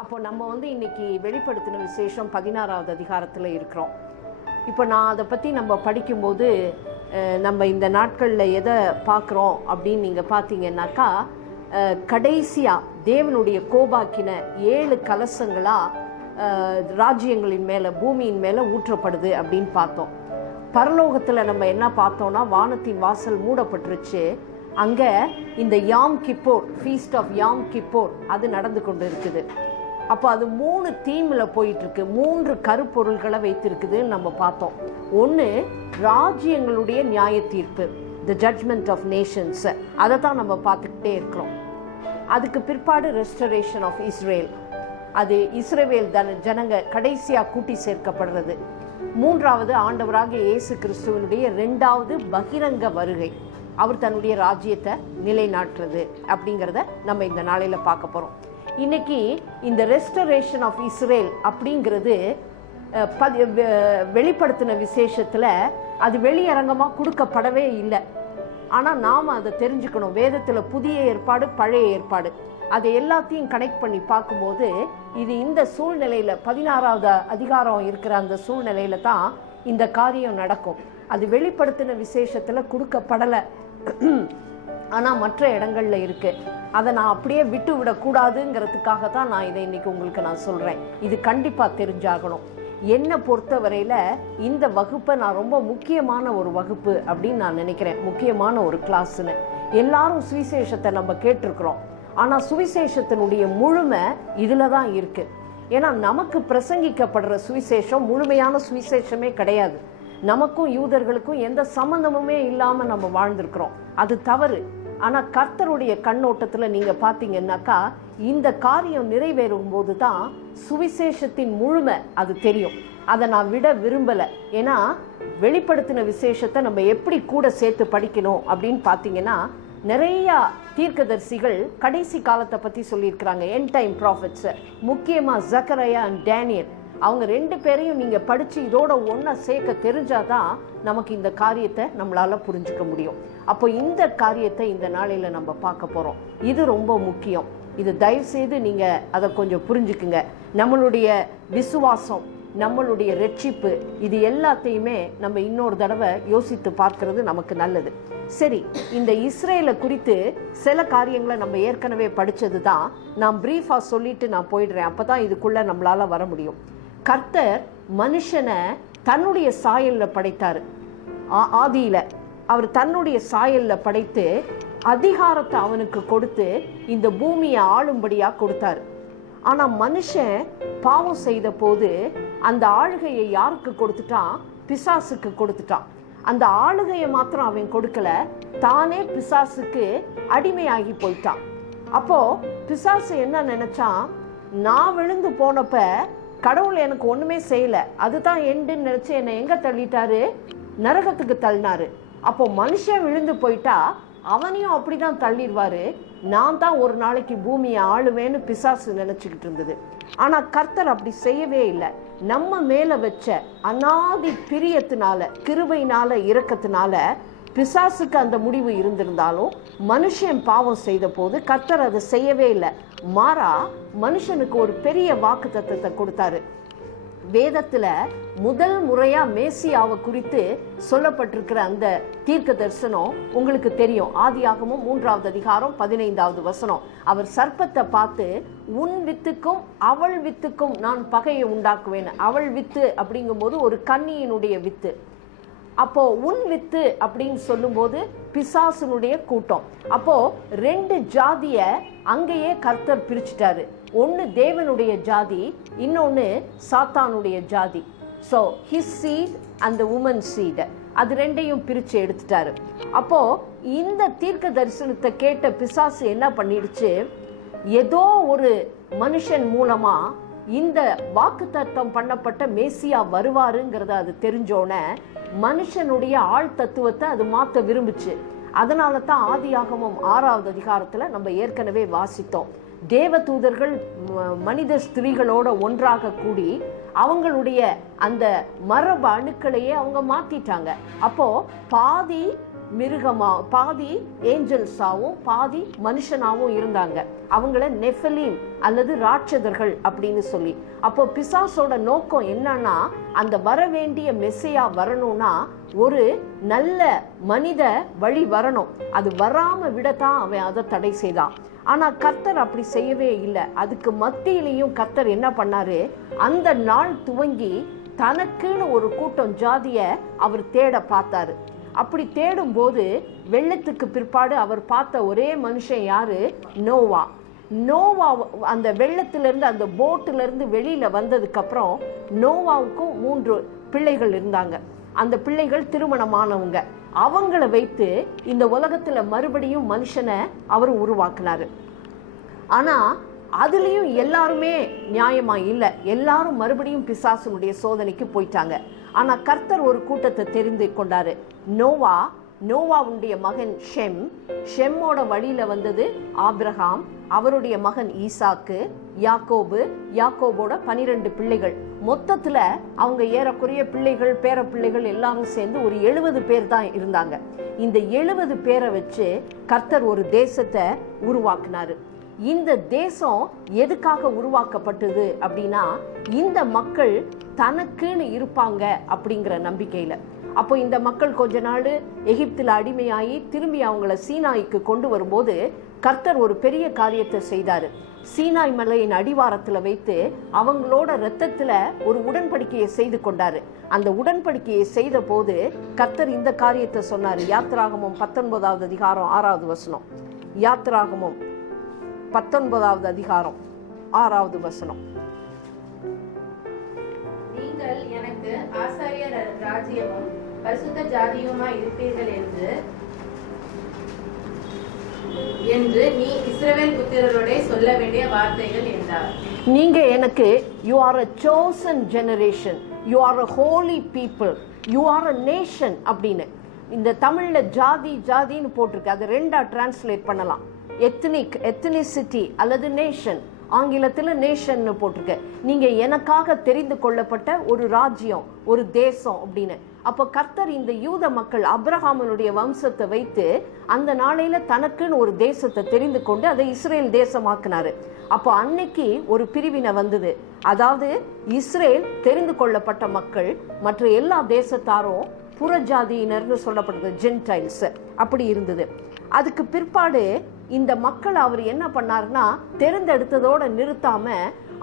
அப்போ நம்ம இன்னைக்கு வெளிப்படுத்தின விசேஷம் 16வது அதிகாரத்தில் இருக்கிறோம். இப்போ நான் அதை பற்றி நம்ம படிக்கும்போது நம்ம இந்த நாட்களில் எதை பார்க்குறோம் அப்படின்னு நீங்கள் பார்த்தீங்கன்னாக்கா, கடைசியாக தேவனுடைய கோபாக்கின 7 கலசங்களாக ராஜ்யங்களின் மேலே, பூமியின் மேலே ஊற்றப்படுது அப்படின்னு பார்த்தோம். பரலோகத்தில் நம்ம என்ன பார்த்தோம்னா, வானத்தின் வாசல் மூடப்பட்டுருச்சு. அங்கே இந்த யாம் கிப்போர், ஃபீஸ்ட் ஆஃப் யாம் கிப்போர் அது நடந்து கொண்டு இருக்குது. அப்போ அது 3 தீமில் போயிட்டுருக்கு, 3 கருப்பொருள்களை வைத்திருக்குதுன்னு நம்ம பார்த்தோம். ஒன்று ராஜ்யங்களுடைய நியாய தீர்ப்பு, த ஜட்ஜ்மெண்ட் ஆஃப் நேஷன்ஸ், அதை தான் நம்ம பார்த்துக்கிட்டே இருக்கிறோம். அதுக்கு பிற்பாடு ரெஸ்டரேஷன் ஆஃப் இஸ்ரேல், அது இஸ்ரவேல் ஜனங்க கடைசியாக கூட்டி சேர்க்கப்படுறது. 3வது ஆண்டவராக இயேசு கிறிஸ்துவனுடைய 2வது பகிரங்க வருகை, அவர் தன்னுடைய ராஜ்யத்தை நிலைநாட்டுறது அப்படிங்கிறத நம்ம இந்த நாளையில் பார்க்க போகிறோம். இன்னைக்கு இந்த ரெஸ்டரேஷன் ஆஃப் இஸ்ரேல் அப்படிங்கிறது வெளிப்படுத்தின விசேஷத்தில் அது வெளியரங்கமாக கொடுக்கப்படவே இல்லை. ஆனால் நாம் அதை தெரிஞ்சுக்கணும். வேதத்தில் புதிய ஏற்பாடு, பழைய ஏற்பாடு, அதை எல்லாத்தையும் கனெக்ட் பண்ணி பார்க்கும்போது இது இந்த சூழ்நிலையில் 16வது அதிகாரம் இருக்கிற அந்த சூழ்நிலையில தான் இந்த காரியம் நடக்கும். அது வெளிப்படுத்தின விசேஷத்தில் கொடுக்கப்படலை, ஆனால் மற்ற இடங்கள்ல இருக்கு. அதை நான் அப்படியே விட்டு விடக்கூடாதுங்கிறதுக்காக தான் நான் இதை இன்னைக்கு உங்களுக்கு நான் சொல்கிறேன். இது கண்டிப்பாக தெரிஞ்சாகணும். என்னை பொறுத்தவரையில் இந்த வகுப்பை நான் ரொம்ப முக்கியமான ஒரு வகுப்பு அப்படின்னு நான் நினைக்கிறேன். முக்கியமான ஒரு கிளாஸ்ன்னு. எல்லாரும் சுவிசேஷத்தை நம்ம கேட்டிருக்கிறோம், ஆனால் சுவிசேஷத்தினுடைய முழுமை இதில் தான் இருக்குது. ஏன்னா நமக்கு பிரசங்கிக்கப்படுற சுவிசேஷம் முழுமையான சுவிசேஷமே கிடையாது. நமக்கும் யூதர்களுக்கும் எந்த சம்பந்தமுமே இல்லாமல் நம்ம வாழ்ந்திருக்கிறோம். அது தவறு. ஆனால் கர்த்தருடைய கண்ணோட்டத்தில் நீங்கள் பார்த்தீங்கன்னாக்கா, இந்த காரியம் நிறைவேறும் போது தான் சுவிசேஷத்தின் முழுமை அது தெரியும். அதை நான் விட விரும்பலை. ஏன்னா வெளிப்படுத்தின விசேஷத்தை நம்ம எப்படி கூட சேர்த்து படிக்கணும் அப்படின்னு பார்த்தீங்கன்னா, நிறையா தீர்க்கதரிசிகள் கடைசி காலத்தை பற்றி சொல்லியிருக்கிறாங்க, எண்ட் டைம் ப்ராஃபிட்ஸ். முக்கியமாக ஜக்கரையா அண்ட் டேனியல், அவங்க 2 பேரையும் நீங்கள் படித்து இதோட ஒன்றா சேர்க்க தெரிஞ்சாதான் நமக்கு இந்த காரியத்தை நம்மளால் புரிஞ்சுக்க முடியும். அப்போ இந்த காரியத்தை இந்த நாளையில் நம்ம பார்க்க போகிறோம். இது ரொம்ப முக்கியம். இது தயவுசெய்து நீங்கள் அதை கொஞ்சம் புரிஞ்சுக்குங்க. நம்மளுடைய விசுவாசம், நம்மளுடைய ரட்சிப்பு, இது எல்லாத்தையுமே நம்ம இன்னொரு தடவை யோசித்து பார்க்கறது நமக்கு நல்லது. சரி, இந்த இஸ்ரேலை குறித்து சில காரியங்களை நம்ம ஏற்கனவே படித்தது தான். நான் பிரீஃபாக சொல்லிட்டு நான் போயிடுறேன், அப்போ தான் இதுக்குள்ளே நம்மளால் வர முடியும். கர்த்தர் மனுஷனை தன்னுடைய சாயலில் படைத்தார். ஆதியில் அவர் தன்னுடைய சாயலில் படைத்து அதிகாரத்தை அவனுக்கு கொடுத்து இந்த பூமியை ஆளும்படியாக கொடுத்தார். ஆனால் மனுஷன் பாவம் செய்த போது அந்த ஆளுகையை யாருக்கு கொடுத்துட்டான்? பிசாசுக்கு கொடுத்துட்டான். அந்த ஆளுகையை மாத்திரம் அவன் கொடுக்கல, தானே பிசாசுக்கு அடிமையாகி போயிட்டான். அப்போ பிசாசு என்ன நினைச்சான்? நான் விழுந்து போனப்ப கடவுள் எனக்கு ஒண்ணுமே செய்யல, அதுதான் எண்டுன்னு நினைச்சு என்னை எங்க தள்ளிட்டாரு? நரகத்துக்கு தள்ளினாரு. அப்போ மனுஷன் விழுந்து போயிட்டா அவனையும் அப்படிதான் தள்ளிடுவாரு. நான் தான் ஒரு நாளைக்கு பூமியை ஆளுவேன்னு பிசாசு நினைச்சுக்கிட்டு இருந்தது. ஆனா கர்த்தர் அப்படி செய்யவே இல்லை. நம்ம மேல வச்ச அநாதி பிரியத்தினால, கிருபையினால, இரக்கத்தினால பிசாசுக்கு அந்த முடிவு இருந்திருந்தாலும் மனுஷன் பாவம் செய்த போது கர்த்தர் அதை செய்யவே இல்லை. மாறா மனுஷனுக்கு ஒரு பெரிய வாக்குத்தத்தத்தை கொடுத்தாரு. வேதத்துல முதல் முறையா மேசியாவை குறித்து சொல்லப்பட்டிருக்கிற அந்த தீர்க்க தரிசனம் உங்களுக்கு தெரியும். ஆதியாகமம் 3வது அதிகாரம் 15வது வசனம். அவர் சர்ப்பத்தை பார்த்து, உன் வித்துக்கும் அவள் வித்துக்கும் நான் பகையை உண்டாக்குவேன். அவள் வித்து அப்படிங்கும்போது ஒரு கன்னியினுடைய வித்து. அப்போ உன் வித்து அப்படின்னு சொல்லும்போது பிசாசுனுடைய கூட்டம். அப்போ 2 ஜாதிய அங்கேயே கர்த்தர் பிரிச்சுட்டாரு. ஒன்று தேவனுடைய ஜாதி, இன்னொன்று சாத்தானுடைய ஜாதி. So his seat and the woman seat, அது 2ஐயும் பிரித்து எடுத்துட்டாரு. அப்போ இந்த தீர்க்க தரிசனத்தை கேட்ட பிசாசு என்ன பண்ணிடுச்சு? ஏதோ ஒரு மனுஷன் மூலமா இந்த வாக்குத்தத்தம் பண்ணப்பட்ட மேசியா வருவாருங்கிறத அது தெரிஞ்சோன மனுஷனுடைய ஆள் தத்துவத்தை அது மாற்ற விரும்புச்சு. அதனால தான் ஆதியாகமம் 6வது அதிகாரத்தில் நம்ம ஏற்கனவே வாசித்தோம். தேவ தூதர்கள் மனித ஸ்திரீகளோட ஒன்றாக கூடி அவங்களுடைய அந்த மரபு அணுக்களையே அவங்க மாத்திட்டாங்க. அப்போ பாதி மிருகமா, பாதி ஏஞ்சல்ஸாவும் பாதி மனுஷனாவும் இருந்தாங்க. அவங்கள நெஃபலீம் அல்லது ராட்சதர்கள் அப்படின்னு சொல்லி. அப்போ பிசாசோட நோக்கம் என்னன்னா, அந்த வர வேண்டிய மெஸ்ஸியா வரணும்னா ஒரு நல்ல மனித வழி வரணும். அது வராம விடத்தான் அவன் அதை தடை செய்தான். ஆனா கர்த்தர் அப்படி செய்யவே இல்லை. அதுக்கு மத்தியிலையும் கர்த்தர் என்ன பண்ணாரு, அந்த நாள் துவங்கி தனக்குன்னு ஒரு கூட்டம் ஜாதிய அவர் தேட பார்த்தாரு. அப்படி தேடும் போது வெள்ளத்துக்கு பிற்பாடு அவர் பார்த்த ஒரே மனுஷன் யாரு, நோவா. நோவா அந்த வெள்ளத்திலிருந்து, அந்த போட்டுல இருந்து வெளியில வந்ததுக்கு அப்புறம் நோவாவுக்கும் 3 பிள்ளைகள் இருந்தாங்க. அந்த பிள்ளைகள் திருமணமானவங்க. அவங்கள வைத்து இந்த உலகத்துல மறுபடியும் மனுஷனை அவர் உருவாக்குனாரு. ஆனா அதுலயும் எல்லாருமே நியாயமா இல்லை. எல்லாரும் மறுபடியும் பிசாசுனுடைய சோதனைக்கு போயிட்டாங்க. ஆனா கர்த்தர் ஒரு கூட்டத்தை தெரிந்து கொண்டாரு. நோவாவுடைய மகன் ஷெம்மோட வழியில வந்தது ஆபிரகாம், அவருடைய மகன் ஈசாக்கு, யாக்கோபோட 12 பிள்ளைகள். மொத்தத்துல அவங்க ஏறக்குறைய பிள்ளைகள், பேர பிள்ளைகள் எல்லாரும் சேர்ந்து ஒரு 70 பேர் தான் இருந்தாங்க. இந்த 70 பேரை வச்சு கர்த்தர் ஒரு தேசத்தை உருவாக்குனாரு. இந்த தேசம் எதுக்காக உருவாக்கப்பட்டது அப்படின்னா, இந்த மக்கள் தனக்குன்னு இருப்பாங்க அப்படிங்கிற நம்பிக்கையில. அப்போ இந்த மக்கள் கொஞ்ச நாள் எகிப்தில் அடிமையாகி திரும்பி அவங்கள சீனாய்க்கு கொண்டு வரும்போது கர்த்தர் ஒரு பெரிய காரியத்தை செய்தாரு. சீனாய் மலையின் அடிவாரத்துல வைத்து அவங்களோட இரத்தத்துல ஒரு உடன்படிக்கையை செய்து கொண்டாரு. அந்த உடன்படிக்கையை செய்த போது கர்த்தர் இந்த காரியத்தை சொன்னாரு. யாத்திராகமம் 19வது அதிகாரம் 6வது வசனம். யாத்திராகமம் 19வது அதிகாரம் 6வது வசனம். நீங்கள் எனக்கு ஆசாரியர் ராஜ்யமும் பரிசுத்த ஜாதியுமாய் இருப்பீர்கள் என்று நீ இஸ்ரவேல் புத்திரரோட சொல்ல வேண்டிய வார்த்தைகள் என்றார். நீங்க எனக்கு, you are a chosen generation, you are a holy people, you are a nation அப்படின்னு. இந்த தமிழ்ல ஜாதின்னு போட்டிருக்கு. அது 2ஆ டிரான்ஸ்லேட் பண்ணலாம். எத்னிசிட்டி அல்லது நேஷன். ஆங்கிலத்தில் நேஷன் போட்டிருக்கு. நீங்க எனக்காக தெரிந்து கொள்ளப்பட்ட ஒரு ராஜ்யம், ஒரு தேசம் அப்படின்னு. அப்போ கர்த்தர் இந்த யூத மக்கள் அப்ரஹாமனுடைய வம்சத்தை வைத்து அந்த நாளையில தனக்குன்னு ஒரு தேசத்தை தெரிந்து கொண்டு அதை இஸ்ரேல் தேசமாக்குனாரு. அப்போ அன்னைக்கு ஒரு பிரிவினை வந்தது. அதாவது இஸ்ரேல் தெரிந்து கொள்ளப்பட்ட மக்கள், மற்ற எல்லா தேசத்தாரும் புறஜாதியினர்னு சொல்லப்படுது, ஜென்டைல்ஸ் அப்படி இருந்தது. அதுக்கு பிற்பாடு இந்த மக்கள் அவர் என்ன பண்ணாருன்னா, தேர்ந்தெடுத்ததோட நிறுத்தாம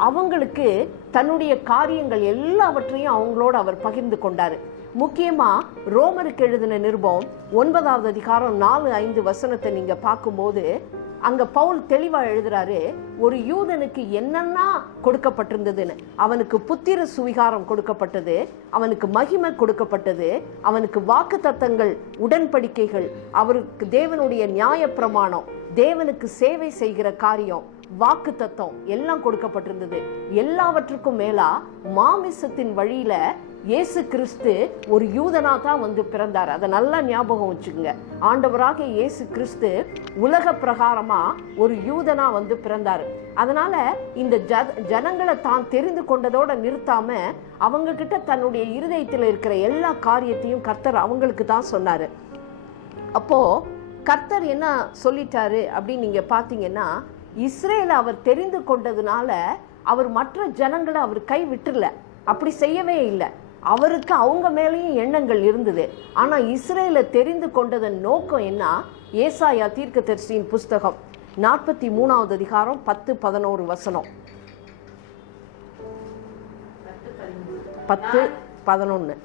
அவங்களுக்கு தன்னுடைய காரியங்கள் எல்லாவற்றையும் அவங்களோட அவர் பகிர்ந்து கொண்டாரு. முக்கியமா ரோமருக்கு எழுதின நிருபம் 9வது அதிகாரம் 4-5 வசனத்தை நீங்க பார்க்கும்போது அங்க பவுல் தெளிவா எழுதுறாரு, ஒரு யூதனுக்கு என்னன்னா கொடுக்கப்பட்டிருந்ததுன்னு. அவனுக்கு புத்திர சுவிகாரம் கொடுக்கப்பட்டது, அவனுக்கு மகிமை கொடுக்கப்பட்டது, அவனுக்கு வாக்கு தத்தங்கள், உடன்படிக்கைகள், அவருக்கு தேவனுடைய நியாய பிரமாணம், தேவனுக்கு சேவை செய்கிற காரியம், வாக்கு தத்தம் எல்லாம் கொடுக்கப்பட்டிருந்தது. எல்லாவற்றுக்கும் மேலா மாமிசத்தின் வழியில இயேசு கிறிஸ்து ஒரு யூதனா தான் வந்து பிறந்தார். அதை நல்லா ஞாபகம் வச்சுக்கோங்க. ஆண்டவராக இயேசு கிறிஸ்து உலக பிரகாரமா ஒரு யூதனா வந்து பிறந்தார். அதனால இந்த ஜனங்களை தான் தெரிந்து கொண்டதோட நிறுத்தாம அவங்க கிட்ட தன்னுடைய இருதயத்தில் இருக்கிற எல்லா காரியத்தையும் கர்த்தர் அவங்களுக்கு தான் சொன்னாரு. அப்போ கர்த்தர் என்ன சொல்லிட்டாரு அப்படின்னு நீங்க பாத்தீங்கன்னா, இஸ்ரேலை அவர் தெரிந்து கொண்டதுனால அவர் மற்ற ஜனங்களை அவர் கை விட்டுல, அப்படி செய்யவே இல்லை. அவருக்கு அவங்க மேலேயும் எண்ணங்கள் இருந்தது. ஆனா இஸ்ரேலை தெரிந்து கொண்டதன் நோக்கம் என்ன? ஏசாயா தீர்க்கதரிசியின் புஸ்தகம் 43வது அதிகாரம் 10-11 வசனம். 10-11.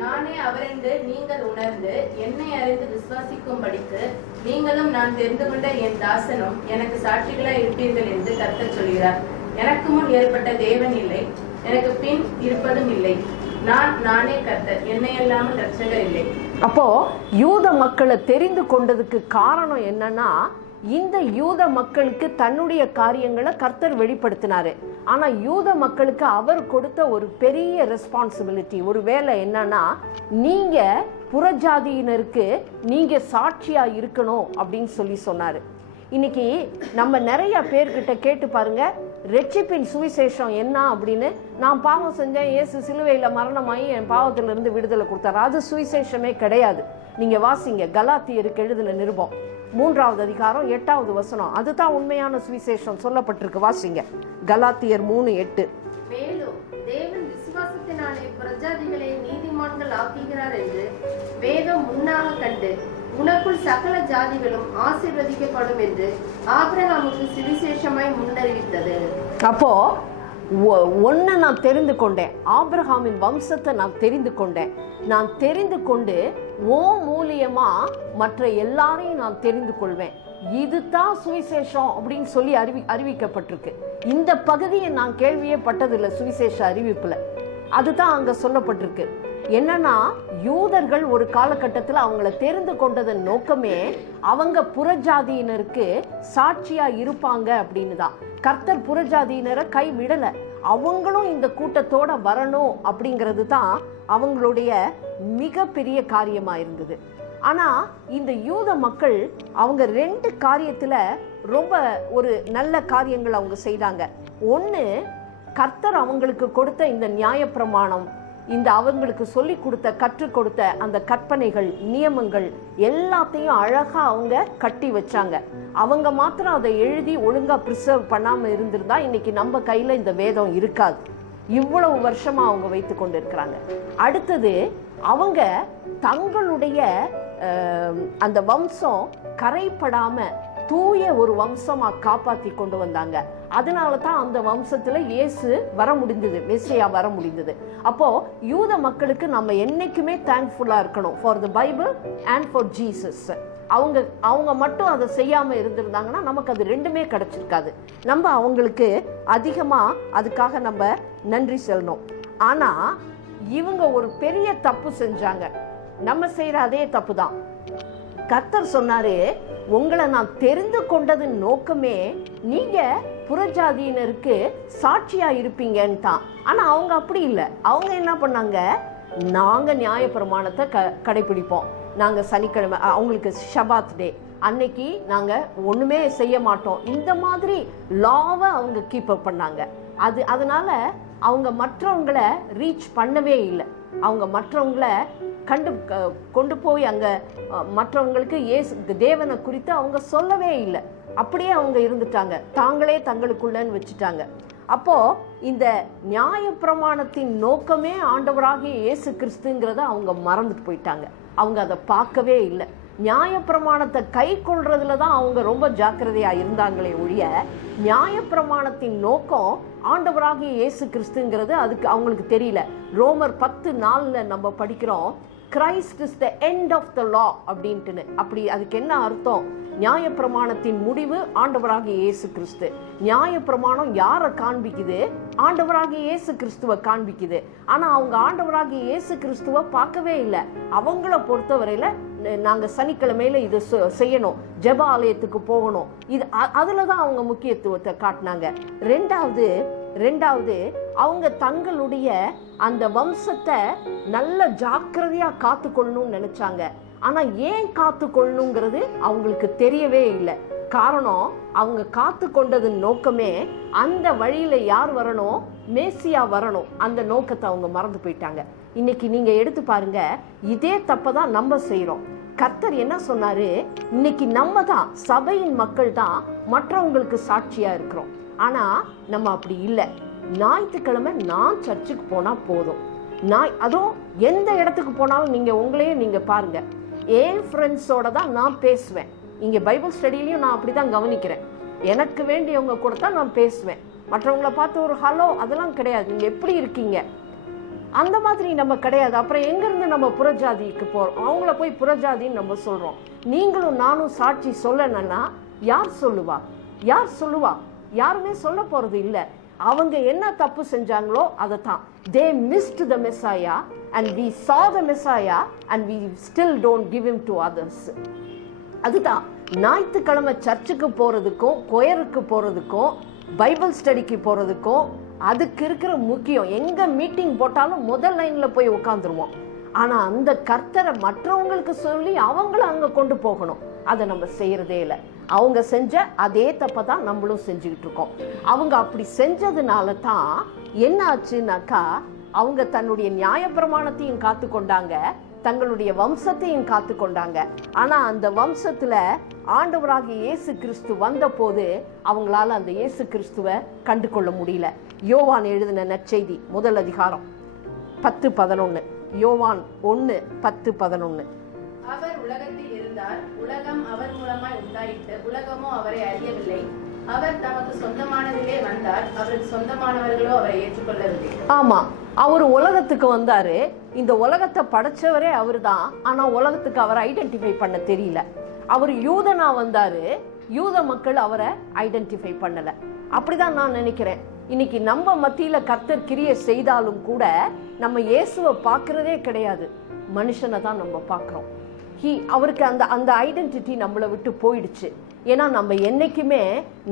நானே அவரென்று நீங்கள் உணர்ந்து என்னை அறிந்து விசுவாசிக்கும்படிக்கு நீங்களும் நான் தெரிந்து கொண்ட என் தாசனும் எனக்கு சாட்சிகளாய் இருப்பீர்கள் என்று கர்த்தர் சொல்கிறார். எனக்கு முன் ஏற்பட்ட தேவன் இல்லை, எனக்கு பின் இருப்பதும் இல்லை. நானே கர்த்தர், என்னை இல்லாமல் ரட்சகர் இல்லை. அப்போ யூத மக்களை தெரிந்து கொண்டதுக்கு காரணம் என்னன்னா, இந்த யூத மக்களுக்கு தன்னுடைய காரியங்களை கர்த்தர் வெளிப்படுத்தினாரு. ஆனா யூத மக்களுக்கு அவர் கொடுத்த ஒரு பெரிய ரெஸ்பான்சிபிலிட்டி, ஒரு வேலை என்னன்னா, நீங்க புறஜாதியினருக்கு நீங்க சாட்சியா இருக்கணும் அப்படின்னு சொல்லி சொன்னாரு. இன்னைக்கு நம்ம நிறைய பேர்கிட்ட கேட்டு பாருங்க, ரட்சிப்பின் சுவிசேஷம் என்ன அப்படின்னு, நான் பாவம் செஞ்சேன், இயேசு சிலுவையில் மரணமாகி என் பாவத்திலிருந்து விடுதலை கொடுத்தாரு, அது சுவிசேஷமே கிடையாது. நீங்க வாசிங்க கலாத்தியருக்கு எழுதின நிருபம் 3வது அதிகாரம் 8வது வசனம். அதுதான் உண்மையான சுவிசேஷம் சொல்லப்பட்டிருக்கு. வாசிங்க கலாத்தியர் 3:8. மேலும் தேவன் விசுவாசத்தினாலே பிரஜாதிகளை நீதிமான்கள் ஆக்குகிறார் என்று வேதம் முன்னாக கண்டு உனக்குள் சகல ஜாதிகளும் ஆசீர்வதிக்கப்படும் என்று ஆபிரகாமுக்கு சுவிசேஷமாய் முன்னறிவித்தது. அப்போ ஒன்ன நான் தெரிந்து கொண்டேன், ஆபிரகாமின் வம்சத்தை நான் தெரிந்து கொண்டேன். நான் தெரிந்து கொண்டு ஓ மூலியமா மற்ற எல்லாரையும் நான் தெரிந்து கொள்வேன். இதுதான் சுவிசேஷம் அப்படின்னு சொல்லி அறிவிக்கப்பட்டிருக்கு. இந்த பகுதியை நான் கேள்வியே பட்டதில்லை சுவிசேஷ அறிவிப்புல. அதுதான் அங்க சொல்லப்பட்டிருக்கு. என்னன்னா, யூதர்கள் ஒரு காலகட்டத்தில் அவங்கள தெரிந்து கொண்டதன் நோக்கமே அவங்க புறஜாதியினருக்கு சாட்சியா இருப்பாங்க அப்படின்னு தான். கர்த்தர் புறஜாதியினரை கை விடல, அவங்களும் இந்த கூட்டத்தோட வரணும் அப்படிங்கிறது தான் அவங்களுடைய மிகப்பெரிய காரியமா இருந்தது. ஆனா இந்த யூத மக்கள் அவங்க 2 காரியத்துல ரொம்ப ஒரு நல்ல காரியங்கள் அவங்க செய்தாங்க. ஒண்ணு, கர்த்தர் அவங்களுக்கு கொடுத்த இந்த நியாயப்பிரமாணம், இந்த அவங்களுக்கு சொல்லி கொடுத்த கற்றுக் கொடுத்த அந்த கற்பனைகள் நியமங்கள் எல்லாத்தையும் அழகா அவங்க கட்டி வச்சாங்க. அவங்க மாத்திரம் அதை எழுதி ஒழுங்கா பிரிசர்வ் பண்ணாம இருந்திருந்தா இன்னைக்கு நம்ம கையில இந்த வேதம் இருக்காது. இவ்வளவு வருஷமா அவங்க வைத்து கொண்டு இருக்கிறாங்க. அடுத்தது, அவங்க தங்களுடைய அந்த வம்சம் கரைப்படாம தூய ஒரு வம்சமா காப்பாத்தி கொண்டு வந்தாங்க. அதனால தான் அந்த வம்சத்துல இயேசு வர முடிந்தது, மெசியா வர முடிந்தது. அப்போ யூத மக்களுக்கு நம்ம என்னைக்குமே தேங்க்ஃபுல்லா இருக்கணும் for the Bible and for Jesus. அவங்க மட்டும் அதை செய்யாம இருந்திருந்தாங்கன்னா நமக்கு அது 2மே கிடைச்சிருக்காது. நம்ம அவங்களுக்கு அதிகமா அதுக்காக நம்ம நன்றி சொல்லணும். ஆனா இவங்க ஒரு பெரிய தப்பு செஞ்சாங்க. நம்ம செய்யற அதே தப்பு தான். கர்த்தர் சொன்னாரு, உங்களை நான் தெரிந்து கொண்டதன் நோக்கமே நீங்க புறஜாதியினருக்கு சாட்சியா இருப்பீங்கன்னு தான். ஆனா அவங்க அப்படி இல்லை. அவங்க என்ன பண்ணாங்க, நாங்க நியாயப்பிரமாணத்தை கடைபிடிப்போம், நாங்க சனிக்கிழமை அவங்களுக்கு ஷபாத் டே அன்னைக்கு நாங்க ஒண்ணுமே செய்ய மாட்டோம், இந்த மாதிரி லாவை அவங்க கீப் அப் பண்ணாங்க. அதனால அவங்க மற்றவங்களை ரீச் பண்ணவே இல்லை. அவங்க மற்றவங்களை கொண்டு போய் அங்க மற்றவங்களுக்கு தேவனை குறித்து அவங்க சொல்லவே இல்லை. அப்படியே அவங்க இருந்துட்டாங்க, தாங்களே தங்களுக்குள்ளன்னு வச்சுட்டாங்க. அப்போ இந்த நியாயப்பிரமாணத்தின் நோக்கமே ஆண்டவராகிய இயேசு கிறிஸ்துங்கிறத அவங்க மறந்துட்டு போயிட்டாங்க. அவங்க அதை பார்க்கவே இல்லை. நியாயப்பிரமாணத்தை கை கொள்றதுல தான் அவங்க ரொம்ப ஜாக்கிரதையா இருந்தாங்களே ஒழிய நியாயப்பிரமாணத்தின் நோக்கம் ஆண்டவராகிய இயேசு கிறிஸ்துங்கிறது அதுக்கு அவங்களுக்கு தெரியல. ரோமர் 10:4 நம்ம படிக்கிறோம், Christ is the end of the law அப்படின்ட்டுன்னு. அப்படி அதுக்கு என்ன அர்த்தம்? நியாயப்பிரமாணத்தின் முடிவு ஆண்டவராகிய இயேசு கிறிஸ்து. நியாயப்பிரமாணம் யாரை காண்பிக்குது? ஆண்டவராகிய இயேசு கிறிஸ்துவை காண்பிக்குது. ஆனா அவங்க ஆண்டவராகிய இயேசு கிறிஸ்துவை பார்க்கவே இல்லை. அவங்கள பொறுத்தவரையில நாங்க சனிக்கிழமையில இது செய்யணும், ஜெப ஆலயத்துக்கு போகணும், இது அதுலதான் அவங்க முக்கியத்துவத்தை காட்டினாங்க. ரெண்டாவது அவங்க தங்களுடைய அந்த வம்சத்தை நல்ல ஜாக்கிரதையா காத்துக்கொள்ளணும்னு நினைச்சாங்க. ஆனா ஏன் காத்துக்கொள்ளணுங்கிறது அவங்களுக்கு தெரியவே இல்லை. காரணம், அவங்க காத்து கொண்டதன் நோக்கமே அந்த வழியில யார் வரணும்? மேசியா வரணும். அந்த நோக்கத்தை அவங்க மறந்து போயிட்டாங்க. இன்னைக்கு நீங்க எடுத்து பாருங்க, இதே தப்பதான் நம்ம செய்யறோம். கர்த்தர் என்ன சொன்னாரு? இன்னைக்கு நம்ம தான், சபையின் மக்கள் தான் மற்றவங்களுக்கு சாட்சியா இருக்கிறோம். ஆனா நம்ம அப்படி இல்லை. ஞாயிற்றுக்கிழமை நான் சர்ச்சுக்கு போனா போதும். அதுவும் எந்த இடத்துக்கு போனாலும் நீங்க பாருங்க, என் ஃப்ரெண்ட்ஸோட தான் நான் பேசுவேன். இங்க பைபிள் ஸ்டடியிலையும் நான் அப்படிதான் கவனிக்கிறேன். எனக்கு வேண்டியவங்க கூட தான் நான் பேசுவேன். மற்றவங்களை பார்த்து ஒரு ஹலோ அதெல்லாம் கிடையாது. நீங்க எப்படி இருக்கீங்க அந்த மாதிரி நம்ம கிடையாது. அப்புறம் எங்கிருந்து நம்ம புறஜாதிக்கு போறோம்? அவங்கள போய் புறஜாதின்னு நம்ம சொல்றோம். நீங்களும் நானும் சாட்சி சொல்லணும்னா யார் சொல்லுவா? யாருமே சொல்ல போறது இல்லை. அவங்க என்ன தப்பு செஞ்சாங்களோ அதை தான். They missed the Messiah and we saw the Messiah and we still don't give him to others. அதுதான் ஞாயிற்றுக்கிழமை சர்ச்சுக்கு போறதுக்கும், கொயருக்கு போறதுக்கும், பைபிள் ஸ்டடிக்கு போறதுக்கும் அதுக்கு இருக்கிற முக்கியம். எங்க மீட்டிங் போட்டாலும் முதல் லைன்ல போய் உட்காந்துருவோம். ஆனா அந்த கர்த்தரை மற்றவங்களுக்கு சொல்லி அவங்கள அங்க கொண்டு போகணும், அதை நம்ம செய்யறதே இல்லை. அவங்க செஞ்ச அதே தப்பை தான் நம்மளும் செஞ்சுக்கிட்டு இருக்கோம். அவங்க அப்படி செஞ்சதுனால தான் என்ன ஆச்சுனாக்கா, அவங்க தன்னுடைய நியாயப்பிரமாணத்தையும் காத்து கொண்டாங்க, தங்களுடைய வம்சத்தையும் காத்து கொண்டாங்க. ஆனா அந்த வம்சத்துல ஆண்டவராகிய இயேசு கிறிஸ்து வந்த போது அவங்களால அந்த இயேசு கிறிஸ்துவை கண்டு கொள்ள முடியல. யோவான் எழுதின நற்செய்தி 1 அதிகாரம் 10-11. யோவான் 1:10-11. அவர் உலகத்தில் இருந்தார், உலகம் அவர் மூலமாய் உண்டாயிற்று, உலகமோ அவரை அறியவில்லை. அவர் தமக்கு சொந்தமானதிலே வந்தார், அவருக்கு சொந்தமானவர்களோ அவரை ஏற்றுக்கொள்ளவில்லை. ஆமா, அவர் உலகத்துக்கு வந்தாரு. இந்த உலகத்தை படைச்சவரே அவரு தான். ஆனா உலகத்துக்கு அவரை ஐடென்டிஃபை பண்ண தெரியல. அவர் யூதனா வந்தாரு, யூத மக்கள் அவரை ஐடென்டிஃபை பண்ணல. அப்படிதான் நான் நினைக்கிறேன். இன்னைக்கு நம்ம மத்தியில கர்த்தர் கிரியை செய்தாலும் கூட நம்ம இயேசுவை பார்க்கறதே கிடையாது, மனுஷனை தான் நம்ம பார்க்கிறோம். அவருக்கு அந்த ஐடென்டிட்டி நம்மளை விட்டு போயிடுச்சு. ஏன்னா நம்ம என்னைக்குமே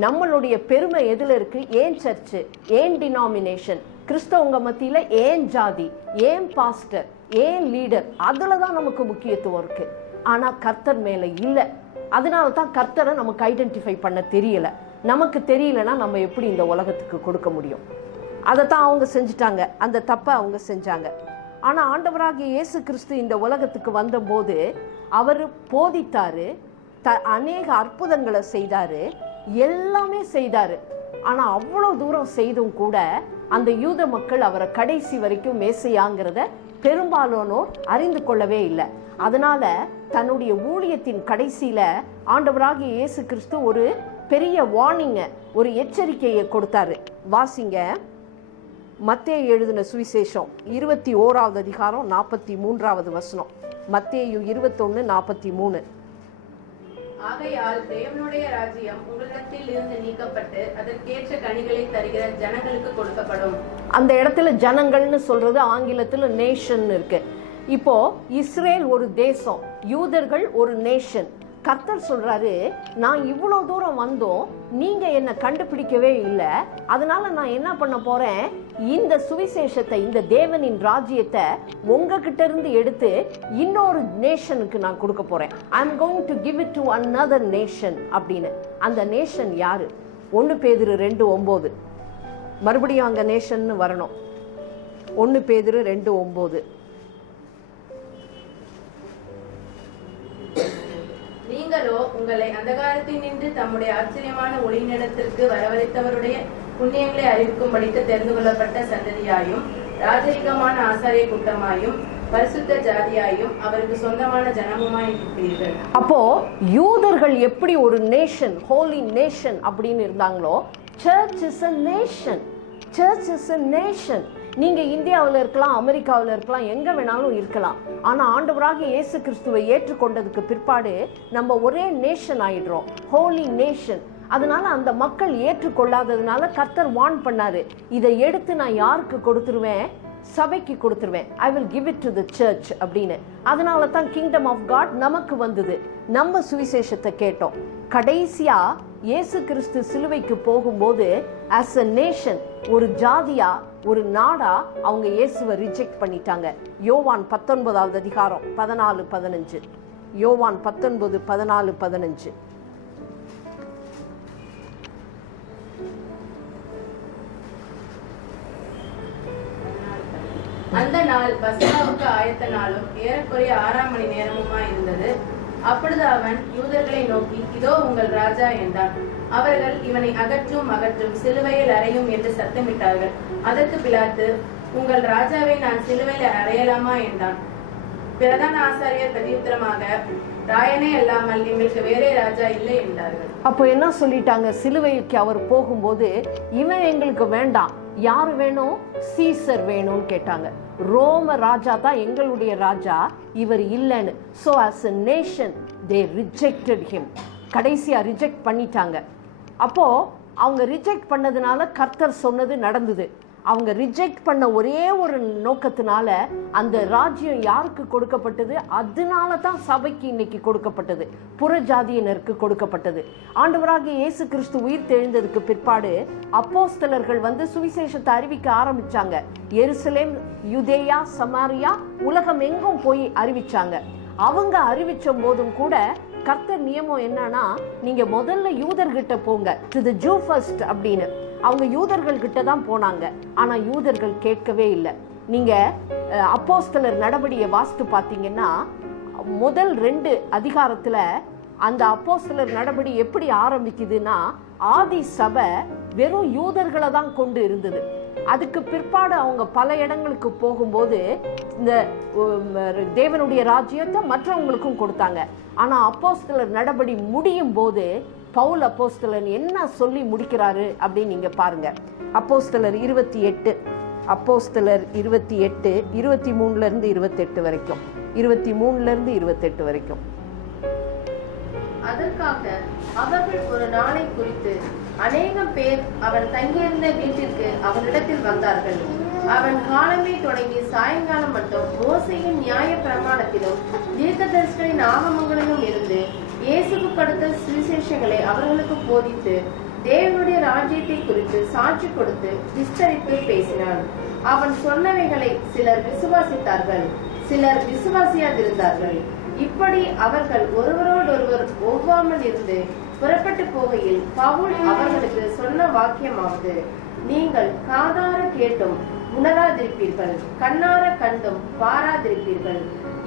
நம்மளுடைய பெருமை எதுல இருக்கு? ஏன் சர்ச்சு, ஏன் டினாமினேஷன், கிறிஸ்தவங்க மத்தியில ஏன் ஜாதி, ஏன் பாஸ்டர், ஏன் லீடர், அதுல தான் நமக்கு முக்கியத்துவம் இருக்கு. ஆனா கர்த்தர் மேல இல்லை. அதனால தான் கர்த்தரை நமக்கு ஐடென்டிஃபை பண்ண தெரியல. நமக்கு தெரியலன்னா நம்ம எப்படி இந்த உலகத்துக்கு கொடுக்க முடியும்? அதைத்தான் அவங்க செஞ்சுட்டாங்க, அந்த தப்பை அவங்க செஞ்சாங்க. ஆனா ஆண்டவராகிய இயேசு கிறிஸ்து இந்த உலகத்துக்கு வந்தபோது அவர் போதித்தாரு, அநேக அற்புதங்களை செய்தாரு, எல்லாமே செய்தாரு. ஆனா அவ்வளவு தூரம் செய்தும் கூட அந்த யூத மக்கள் அவரை கடைசி வரைக்கும் மேசையாங்கிறத பெரும்பாலானோர் அறிந்து கொள்ளவே இல்லை. அதனால தன்னுடைய ஊழியத்தின் கடைசியில ஆண்டவராகிய இயேசு கிறிஸ்து ஒரு பெரிய வார்னிங்க, ஒரு எச்சரிக்கையை கொடுத்தாரு. வாசிங்க, மத்தேயு எழுதின சுவிசேஷம் 21 அதிகாரம் 43 வசனம். மத்தேயு 21:43. ஆகையால் தேவனுடைய ராஜ்யம் உங்களிடத்தில் இருந்து நீக்கப்பட்டு அதற்கேற்ற கனிகளை தருகிற ஜனங்களுக்கு கொடுக்கப்படும். அந்த இடத்துல ஜனங்கள்னு சொல்றது ஆங்கிலத்துல நேஷன் இருக்கு. இப்போ இஸ்ரேல் ஒரு தேசம், யூதர்கள் ஒரு நேஷன். கர்த்தர் சொல்றாரு, நான் இவ்வளவு தூரம் வந்தோம், நீங்க என்ன கண்டுபிடிக்கவே இல்லை. அதனால நான் என்ன பண்ண போறேன், இந்த சுவிசேஷத்தை, இந்த தேவனின் ராஜ்யத்தை உங்ககிட்ட இருந்து எடுத்து இன்னொரு நேஷனுக்கு நான் கொடுக்க போறேன். I am going to give it to another nation அப்படின்னு. அந்த நேஷன் யாரு? 1 பேதுரு 2:9. மறுபடியும் அங்க நேஷன் வரணும். 1 பேதுரு 2:9. நீங்களோ உங்களை அந்தகாரத்தில் நின்று தம்முடைய ஆச்சரியமான ஒளியினிடத்திற்கு வரவழைத்தவருடைய புண்ணியங்களை அறிவிக்கும்படிக்கு தெரிந்து கொள்ளப்பட்ட சந்ததியாயும் ராஜரிகமான ஆசாரிய கூட்டமாயும் பரிசுத்த ஜாதியாயும் அவருக்கு சொந்தமான ஜனமுமாய் இருக்கிறீர்கள். அப்போ யூதர்கள் எப்படி ஒரு நேஷன், ஹோலி நேஷன் அப்படின்னு இருந்தாங்களோ, search is a nation. Search is a nation. நீங்க இந்தியாவில் இருக்கலாம், அமெரிக்காவில் இருக்கலாம், எங்க வேணாலும் இருக்கலாம். ஆனா ஆண்டவராகிய இயேசு கிறிஸ்துவை ஏற்றுக்கொண்டதுக்கு பிற்பாடு நம்ம ஒரே நேஷன் ஆயிடுறோம், ஹோலி நேஷன். அதனால அந்த மக்கள் ஏற்றுக்கொள்ளாததுனால கர்த்தர் வார்ன் பண்ணாரு, இதை எடுத்து நான் யாருக்கு கொடுத்துருவேன்? சபைக்கு கொடுத்துருவேன். I will give it to the search அப்படின்னு. அதனால தான் கிங்டம் ஆஃப் காட் நமக்கு வந்தது. நம்ம சுவிசேஷத்தை கேட்டோம். கடைசியா இயேசு கிறிஸ்து சிலுவைக்கு போகும்போது as a nation, ஒரு ஜாதியா, ஒரு நாடா அவங்க இயேசுவை ரிஜெக்ட் பண்ணிட்டாங்க. யோவான் 19 அதிகாரம் 14-15. யோவான் 19:14-15. அந்த நாள் பஸ்காவுக்கு ஆயத்த நாளும் ஏறக்குறைய 6ஆம் மணி நேரமுமா இருந்தது. அப்பொழுது அவன் யூதர்களை நோக்கி, இதோ உங்கள் ராஜா என்றான். அவர்கள், இவனை அகற்றும் அகற்றும், சிலுவையில் அறையும் என்று சத்தமிட்டார்கள். அதற்கு பிலாத்து, உங்கள் ராஜாவை நான் சிலுவையில் அறையலாமா என்றான். பிரதான ஆசாரியர் பிரதியுத்தரமாக, ராயனே அல்லாமல் எங்களுக்கு வேறே ராஜா இல்லை என்றார்கள். அப்போ என்ன சொல்லிட்டாங்க? சிலுவைக்கு அவர் போகும்போது, இவன் எங்களுக்கு வேண்டாம், யாரு வேணும்? சீசர் வேணும்னு கேட்டாங்க. ரோம ராஜா தான் எங்களுடைய ராஜா, இவர் இல்லைன்னு. So as a nation they rejected him. கடைசியா ரிஜெக்ட் பண்ணிட்டாங்க. அப்போ அவங்க ரிஜெக்ட் பண்ணதுனால கர்த்தர் சொன்னது நடந்தது. அவங்க ரிஜெக்ட் பண்ண ஒரே ஒரு நோக்கத்தினால அந்த ராஜ்யம் யாருக்கு கொடுக்கப்பட்டது? அதனால தான் சபைக்கு இன்னைக்கு கொடுக்கப்பட்டது, புறஜாதியினருக்கு கொடுக்கப்பட்டது. ஆண்டவராகிய இயேசு கிறிஸ்து உயிர் தெழுந்ததுக்கு பிற்பாடு அப்போஸ்தலர்கள் சுவிசேஷத்தை அறிவிக்க ஆரம்பிச்சாங்க. எருசலேம், யூதேயா, சமாரியா, உலகம் எங்கும் போய் அறிவிச்சாங்க. அவங்க அறிவிச்ச போதும் கூட கர்த்தர் நியமம் என்னன்னா, நீங்க முதல்ல யூதர்கிட்ட போங்க, டு தி ஜூ ஃபர்ஸ்ட் அப்படின்னு. அவங்க யூதர்கள் கிட்ட தான் போனாங்க. ஆனா யூதர்கள் கேட்கவே இல்லை. நீங்க அப்போஸ்தலர் நடபடியை வாசித்து பார்த்தீங்கன்னா, முதல் 2 அதிகாரத்துல அந்த அப்போஸ்தலர் நடபடி எப்படி ஆரம்பிக்குதுன்னா, ஆதி சபை வெறும் யூதர்களை தான் கொண்டு இருந்தது. அதுக்கு பிற்பாடு அவங்க பல இடங்களுக்கு போகும்போது இந்த தேவனுடைய ராஜ்யத்தை மற்றவங்களுக்கும் கொடுத்தாங்க. ஆனா அப்போஸ்தலர் நடபடி முடியும் போது பவுல் அப்போஸ்தலர் என்ன சொல்லி முடிக்கிறாரு அப்படின்னு நீங்க பாருங்க. அப்போஸ்தலர் 28, அப்போஸ்தலர் 28 23 இருந்து 28 வரைக்கும், 23 இருந்து 28 வரைக்கும். அதற்காக அவர்கள் ஒரு நாளை குறித்து அநேகம் பேர் அவன் தங்கியிருந்த வீட்டிற்கு அவனிடத்தில் வந்தார்கள். அவன் காலமே தொடங்கி சாயங்காலம் மட்டும் மோசேயின் நியாய பிரமாணத்திலும் தீர்க்கதரிசிகளின் ஆகமங்களிலும் இருந்து இயேசுவுக்கு அடுத்த சுவிசேஷங்களை அவர்களுக்கு போதித்து தேவனுடைய ராஜ்யத்தை குறித்து சாட்சி கொடுத்து விஸ்தரித்து பேசினான். அவன் சொன்னவைகளை சிலர் விசுவாசித்தார்கள், சிலர் விசுவாசியாதிருந்தார்கள். இப்படி அவர்கள் ஒருவரோடொருவர் ஒவ்வாமல் இருந்து புறப்பட்டு போகையில் பவுல் அவர்களுக்கு சொன்ன வாக்கியமாவது, நீங்கள் காதார கேட்டும் உணராதிருப்பீர்கள், கண்ணார கண்டும் பாராதிருப்பீர்கள்.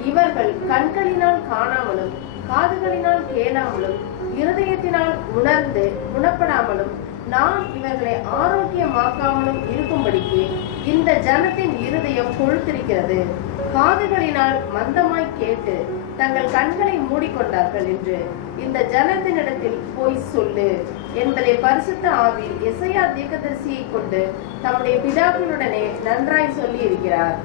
இவர்கள் கண்களினால் காணாமலும் காதுகளினால் கேளாமலும் இருதயத்தினால் உணர்ந்து குணப்படாமலும் நாம் இவர்களை ஆரோக்கியமாக்காமலும் இருக்கும்படிக்கு இந்த ஜனத்தின் இருதயம் கொழுத்திருக்கிறது. காதுகளினால் மந்தமாய் கேட்டு தங்கள் கண்களை மூடிக்கொண்டார்கள் என்று இந்த ஜனத்தினிடத்தில் போய் சொல்லு என்பதை பரிசுத்த ஆவி எசையா தீர்க்கதரிசியை கொண்டு தம்முடைய பிதாக்களுடனே நன்றாய் சொல்லி இருக்கிறார்.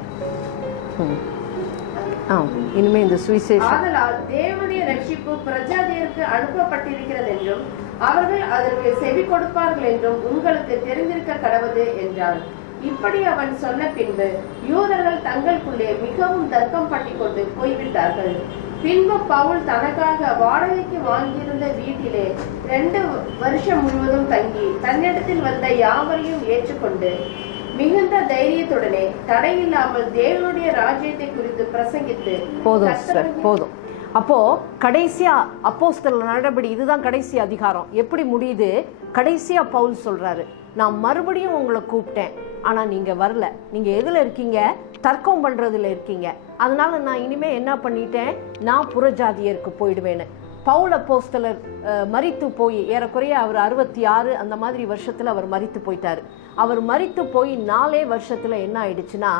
இனிமே இந்த சுவிசேஷம் ஆதலால் தேவனுடைய ரட்சிப்பு பிரஜாதியருக்கு அனுப்பப்பட்டிருக்கிறது என்றும் அவர்கள் அதற்கு செவி கொடுப்பார்கள் என்றும் உங்களுக்கு தெரிந்திருக்க கடவுது என்றான். இப்படி அவன் சொன்ன பின்பு யூதர்கள் தங்களுக்குள்ளே மிகவும் தர்க்கம் பண்ணிக்கொண்டு போய்விட்டார்கள். பின்பு பவுல் தனக்காக வாடகைக்கு வாங்கியிருந்த வீட்டிலே 2 வருஷம் முழுவதும் தங்கி தன்னிடத்தில் வந்த யாவரையும் ஏற்றுக்கொண்டு மிகுந்த தைரியத்துடனே தடையில்லாமல் தேவனுடைய ராஜ்யத்தை குறித்து பிரசங்கித்து போதும். அப்போ கடைசியா அப்போஸ்தலர் நடபடி இதுதான் கடைசி அதிகாரம். எப்படி முடியுது? கடைசியா பவுல் சொல்றாரு, நான் மறுபடியும் உங்களை கூப்பிட்டேன், ஆனா நீங்க வரல. நீங்க எதுல இருக்கீங்க? தர்க்கம் பண்றதுல இருக்கீங்க. அதனால நான் இனிமே என்ன பண்ணிட்டேன், நான் புறஜாதியருக்கு போயிடுவேன்னு. பவுல் அப்போஸ்தலர் மரித்து போய் ஏறக்குறைய அவர் 66 அந்த மாதிரி வருஷத்துல அவர் மரித்து போயிட்டாரு. அவர் மரித்து போய் 4 வருஷத்துல என்ன ஆயிடுச்சுன்னா,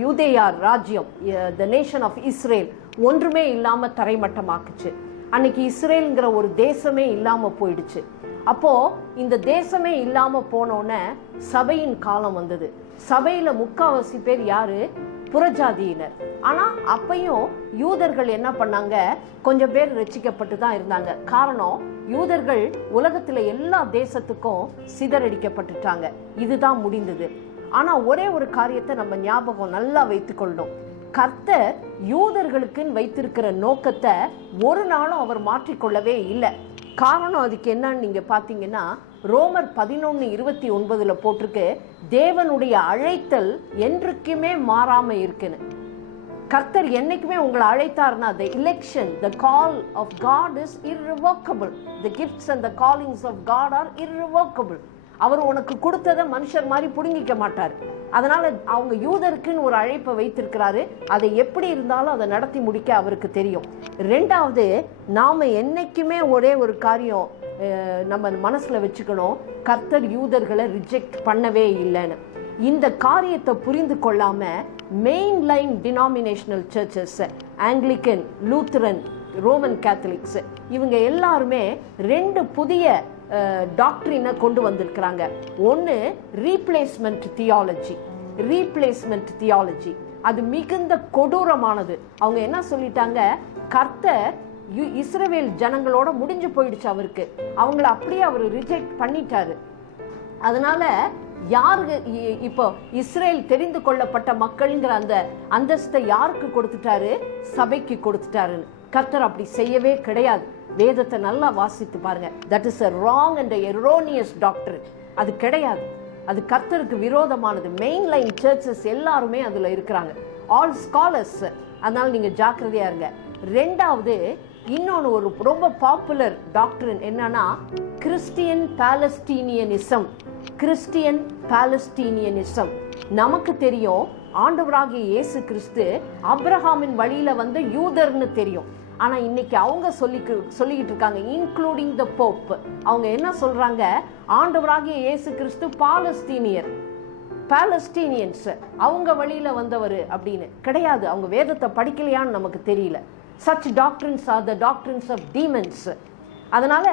யூதேயார் ராஜ்யம், த நேஷன் ஆஃப் இஸ்ரேல் ஒன்றுமே இல்லாம தரைமட்டமாக்குச்சு. அன்னைக்கு இஸ்ரேல்ங்கிற ஒரு தேசமே இல்லாம போயிடுச்சு. அப்போ இந்த தேசமே இல்லாம போனோன்னு சபையின் காலம் வந்தது. சபையில 3/4 பேர் யாரு? புறஜாதியினர். ஆனா அப்பையும் யூதர்கள் என்ன பண்ணாங்க? கொஞ்சம் பேர் ரட்சிக்கப்பட்டு தான் இருந்தாங்க. காரணம், யூதர்கள் உலகத்துல எல்லா தேசத்துக்கும் சிதறடிக்கப்பட்டுட்டாங்க. இதுதான் முடிந்தது. ஆனா ஒரே ஒரு காரியத்தை நம்ம ஞாபகம் நல்லா வைத்துக்கொள்ளணும். கர்த்தர் யூதர்களுக்குன்னு வைத்திருக்கிற நோக்கத்தை ஒரு நாளும் அவர் மாற்றிக்கொள்ளவே இல்லை. காரணம் அதுக்கு என்னன்னு நீங்க பாத்தீங்கன்னா, ரோமர் 11:29 போட்டிருக்கு, தேவனுடைய அழைத்தல் என்றைக்குமே மாறாம இருக்குன்னு. கர்த்தர் என்னைக்குமே உங்களை அழைத்தார்னா, the election, the call of God is irrevocable. The gifts and the callings of God are irrevocable. அவர் உனக்கு கொடுத்ததை மனுஷர் மாதிரி புடுங்கிக்க மாட்டார். அதனால அவங்க யூதருக்குன்னு ஒரு அழைப்பை வைத்திருக்கிறாரு. அதை எப்படி இருந்தாலும் அதை நடத்தி முடிக்க அவருக்கு தெரியும். 2வது, நாம என்னைக்குமே ஒரே ஒரு காரியம் நம்ம மனசுல வச்சுக்கணும், கர்த்தர் யூதர்களை ரிஜெக்ட் பண்ணவே இல்லைன்னு. இந்த காரியத்தை புரிந்து கொள்ளாம main line denominational churches, Anglican, Lutheran, Roman Catholics, இவங்க எல்லாருமே 2 புதிய டாக்டரினை கொண்டு வந்திருக்கிறாங்க. ஒன்று ரீப்ளேஸ்மெண்ட் தியாலஜி. ரீப்ளேஸ்மெண்ட் தியாலஜி அது மிகுந்த கொடூரமானது. அவங்க என்ன சொல்லிட்டாங்க, கர்த்தர் இஸ்ரவேல் ஜனங்களோட முடிஞ்சு போயிடுச்சு அவருக்கு. அவங்கள அப்படியே அவர் ரிஜெக்ட் பண்ணிட்டாரு. அதனால யாரு இப்போ இஸ்ரேல் தெரிந்து கொள்ளப்பட்ட மக்கள்ங்கிற அந்த அந்தஸ்தை யாருக்கு கொடுத்துட்டாரு? சபைக்கு கொடுத்துட்டாருன்னு. கர்த்தர் அப்படி செய்யவே கிடையாது. வேதத்தை நல்லா வாசித்து பாருங்க. That is a wrong and erroneous doctrine. அது கிடையாது. அது கர்த்தருக்கு விரோதமானது. மெயின் லைன் சர்ச்சஸ் எல்லாருமே அதுல இருக்கிறாங்க, ஆல் ஸ்காலர்ஸ். அதனால நீங்க ஜாக்கிரதையா இருங்க. 2வது, இன்னொன்று ஒரு ரொம்ப பாப்புலர் டாக்டரின் என்னன்னா கிறிஸ்டியன் பாலஸ்டீனியனிசம். கிறிஸ்டியன் பாலஸ்டீனியனிசம். நமக்கு தெரியும் ஆண்டவராகிய இயேசு கிறிஸ்து ஆபிரகாமின் வழியில வந்த யூதர்னு தெரியும். ஆனா இன்னைக்கு அவங்க சொல்லிக்கிட்டு இருக்காங்க, இன்க்ளூடிங் த போப். அவங்க என்ன சொல்றாங்க, ஆண்டவராகிய இயேசு கிறிஸ்து பாலஸ்டீனியன்ஸ், அவங்க வழியில வந்தவர் அப்படின்னு. கிடையாது, அவங்க வேதத்தை படிக்கலையான்னு நமக்கு தெரியல. such doctrines are the doctrines of demons. அதனால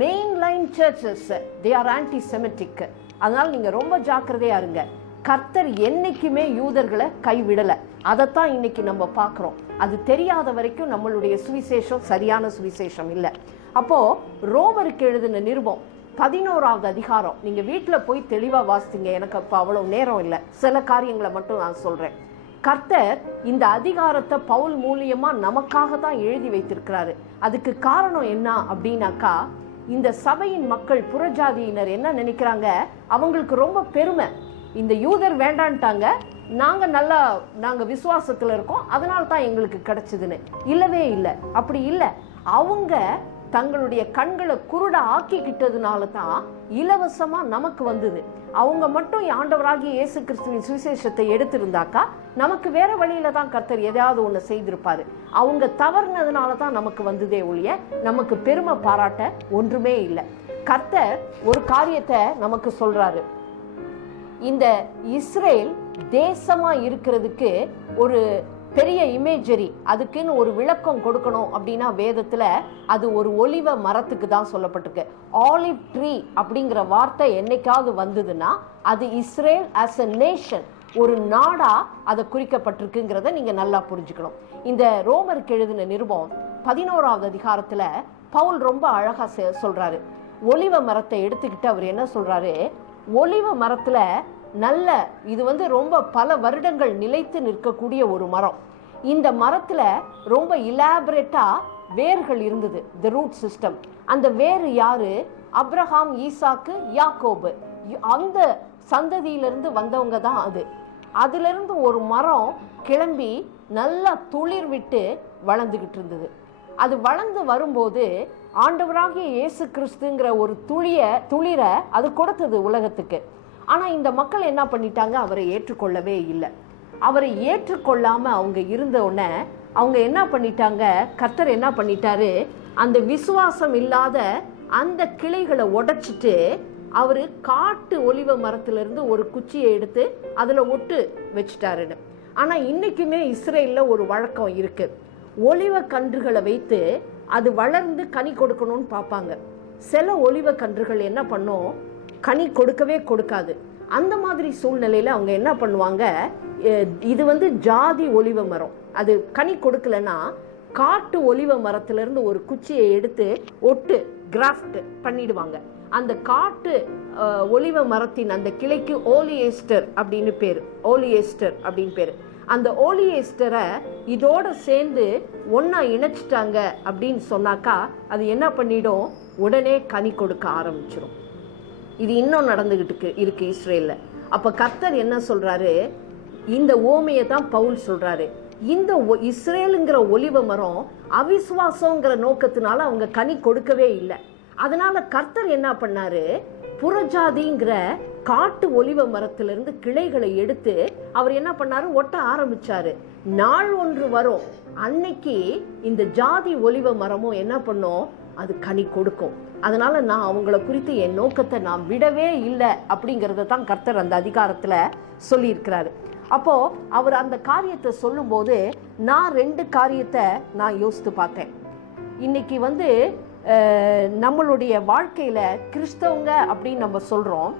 mainline churches they are anti-Semitic. அதனால நீங்க ரொம்ப ஜாக்கிரதையா இருங்க. கர்த்தர் என்னைக்குமே யூதர்களை கைவிடல. அதைத்தான் இன்னைக்கு நம்ம பார்க்கிறோம். அது தெரியாத வரைக்கும் நம்மளுடைய சுவிசேஷம் சரியான சுவிசேஷம் இல்லை. அப்போ ரோமருக்கு எழுதின நிருபம் 11வது அதிகாரம் நீங்க வீட்டில் போய் தெளிவா வாசிங்க. எனக்கு அப்போ அவ்வளவு நேரம் இல்லை, சில காரியங்களை மட்டும் நான் சொல்றேன். கர்த்தர் இந்த அதிகாரத்தை பவுல் மூலியமா நமக்காக தான் எழுதி வைத்திருக்கிறாரு. அதுக்கு காரணம் என்ன அப்படின்னாக்கா, இந்த சபையின் மக்கள் புறஜாதியினர் என்ன நினைக்கிறாங்க, அவங்களுக்கு ரொம்ப பெருமை. இந்த யூதர் வேண்டான்ட்டாங்க, நாங்க விசுவாசத்துல இருக்கோம், அதனால தான் எங்களுக்கு கிடைச்சதுன்னு. இல்லவே இல்லை, அப்படி இல்லை. அவங்க தங்களுடைய கண்களை குருட ஆக்கிக்கிட்டதுனால தான் இலவசமா நமக்கு வந்தது. அவங்க மட்டும் ஆண்டவராகிய இயேசு கிறிஸ்துவின் சுவிசேஷத்தை எடுத்திருந்தாக்கா நமக்கு வேற வழியில தான் கர்த்தர் எதையாவது ஒண்ணு செய்திருப்பாரு. அவங்க தவறுனதுனால தான் நமக்கு வந்ததே ஒழிய நமக்கு பெருமை பாராட்ட ஒன்றுமே இல்லை. கர்த்தர் ஒரு காரியத்தை நமக்கு சொல்றாரு. இந்த இஸ்ரேல் தேசமா இருக்கிறதுக்கு ஒரு பெரிய இமேஜரி, அதுக்குன்னு ஒரு விளக்கம் கொடுக்கணும் அப்படின்னா வேதத்துல அது ஒரு ஒலிவ மரத்துக்கு தான் சொல்லப்பட்டிருக்கு. ஆலிவ் ட்ரீ அப்படிங்கிற வார்த்தை என்னைக்காவது வந்ததுன்னா அது இஸ்ரேல் ஆஸ் எ நேஷன், ஒரு நாடா அதை குறிக்கப்பட்டிருக்குங்கிறத நீங்க நல்லா புரிஞ்சுக்கணும். இந்த ரோமருக்கு எழுதின நிருபம் 11வது அதிகாரத்துல பவுல் ரொம்ப அழகா சொல்றாரு. ஒலிவ மரத்தை எடுத்துக்கிட்டு அவர் என்ன சொல்றாரு, ஒலிவ மரத்துல நல்ல இது ரொம்ப பல வருடங்கள் நிலைத்து நிற்கக்கூடிய ஒரு மரம். இந்த மரத்துல ரொம்ப இலாபரேட்டா வேர்கள் இருந்தது, தி ரூட் சிஸ்டம். அந்த வேறு யாரு, அப்ரஹாம், ஈசாக்கு, யாக்கோபு, அந்த சந்ததியிலிருந்து வந்தவங்க தான் அது. அதுல இருந்து ஒரு மரம் கிளம்பி நல்லா துளிர் விட்டு வளர்ந்துகிட்டு இருந்தது. அது வளர்ந்து வரும்போது ஆண்டவராகிய இயேசு கிறிஸ்துங்கிற ஒரு துளிரை அது கொடுத்தது உலகத்துக்கு. ஆனா இந்த மக்கள் என்ன பண்ணிட்டாங்க, அவரை ஏற்றுக்கொள்ளவே இல்லை. அவரை ஏற்றுக்கொள்ளாம அவங்க இருந்த உடனே அவங்க என்ன பண்ணிட்டாங்க, கர்த்தர் என்ன பண்ணிட்டாரு, அந்த விசுவாசம் இல்லாத அந்த கிளைகளை உடைச்சிட்டு அவரு காட்டு ஒலிவ மரத்திலிருந்து ஒரு குச்சியை எடுத்து அதுல ஒட்டு வச்சுட்டாருன்னு. ஆனா இன்னைக்குமே இஸ்ரேல்ல ஒரு வழக்கம் இருக்கு. ஒலிவ கன்றுகளை வைத்து அது வளர்ந்து கனி கொடுக்கணும்னு பார்ப்பாங்க. சில ஒலிவ கன்றுகள் என்ன பண்ணும், கனி கொடுக்கவே கொடுக்காது. அந்த மாதிரி சூழ்நிலையில அவங்க என்ன பண்ணுவாங்க, இது ஜாதி ஒலிவ மரம், அது கனி கொடுக்கலன்னா காட்டு ஒலிவ மரத்திலிருந்து ஒரு குச்சியை எடுத்து ஒட்டு கிராஃப்ட் பண்ணிடுவாங்க. அந்த காட்டு ஒலிவ மரத்தின் அந்த கிளைக்கு ஓலியேஸ்டர் அப்படின்னு பேரு, ஓலியேஸ்டர் அப்படின்னு பேரு. அந்த ஓலியேஸ்டரை இதோட சேர்ந்து ஒன்னா இணைச்சிட்டாங்க அப்படின்னு சொன்னாக்கா அது என்ன பண்ணிடும், உடனே கனி கொடுக்க ஆரம்பிச்சிடும். இது இன்னும் நடந்துகிட்டு இருக்கு இஸ்ரேல்ல. அப்ப கர்த்தர் என்ன சொல்றாரு, இந்த ஓமையை தான் பவுல் சொல்றாரு. இந்த இஸ்ரேலுங்கிற ஒலிவ மரம் அவிசுவாசங்கிற நோக்கத்தினால அவங்க கனி கொடுக்கவே இல்லை. அதனால கர்த்தர் என்ன பண்ணாரு, புறஜாதிங்கிற காட்டு ஒலிவ மரத்திலிருந்து கிளைகளை எடுத்து அவர் என்ன பண்ணாரு, ஒட்ட ஆரம்பிச்சாரு. நாள் ஒன்று வரும், அன்னைக்கு இந்த ஜாதி ஒலிவ மரமும் என்ன பண்ணும், அது கனி கொடுக்கும். அதனால நான் அவங்கள குறித்து என் நோக்கத்தை நான் விடவே இல்லை அப்படிங்கறத தான் கர்த்தர் அந்த அதிகாரத்துல சொல்லி இருக்கிறாரு. அப்போ அவர் அந்த காரியத்தை சொல்லும் போது நான் 2 காரியத்தை நான் யோசித்து பார்த்தேன். இன்னைக்கு நம்மளுடைய வாழ்க்கையில கிறிஸ்தவங்க அப்படின்னு நம்ம சொல்றோம்.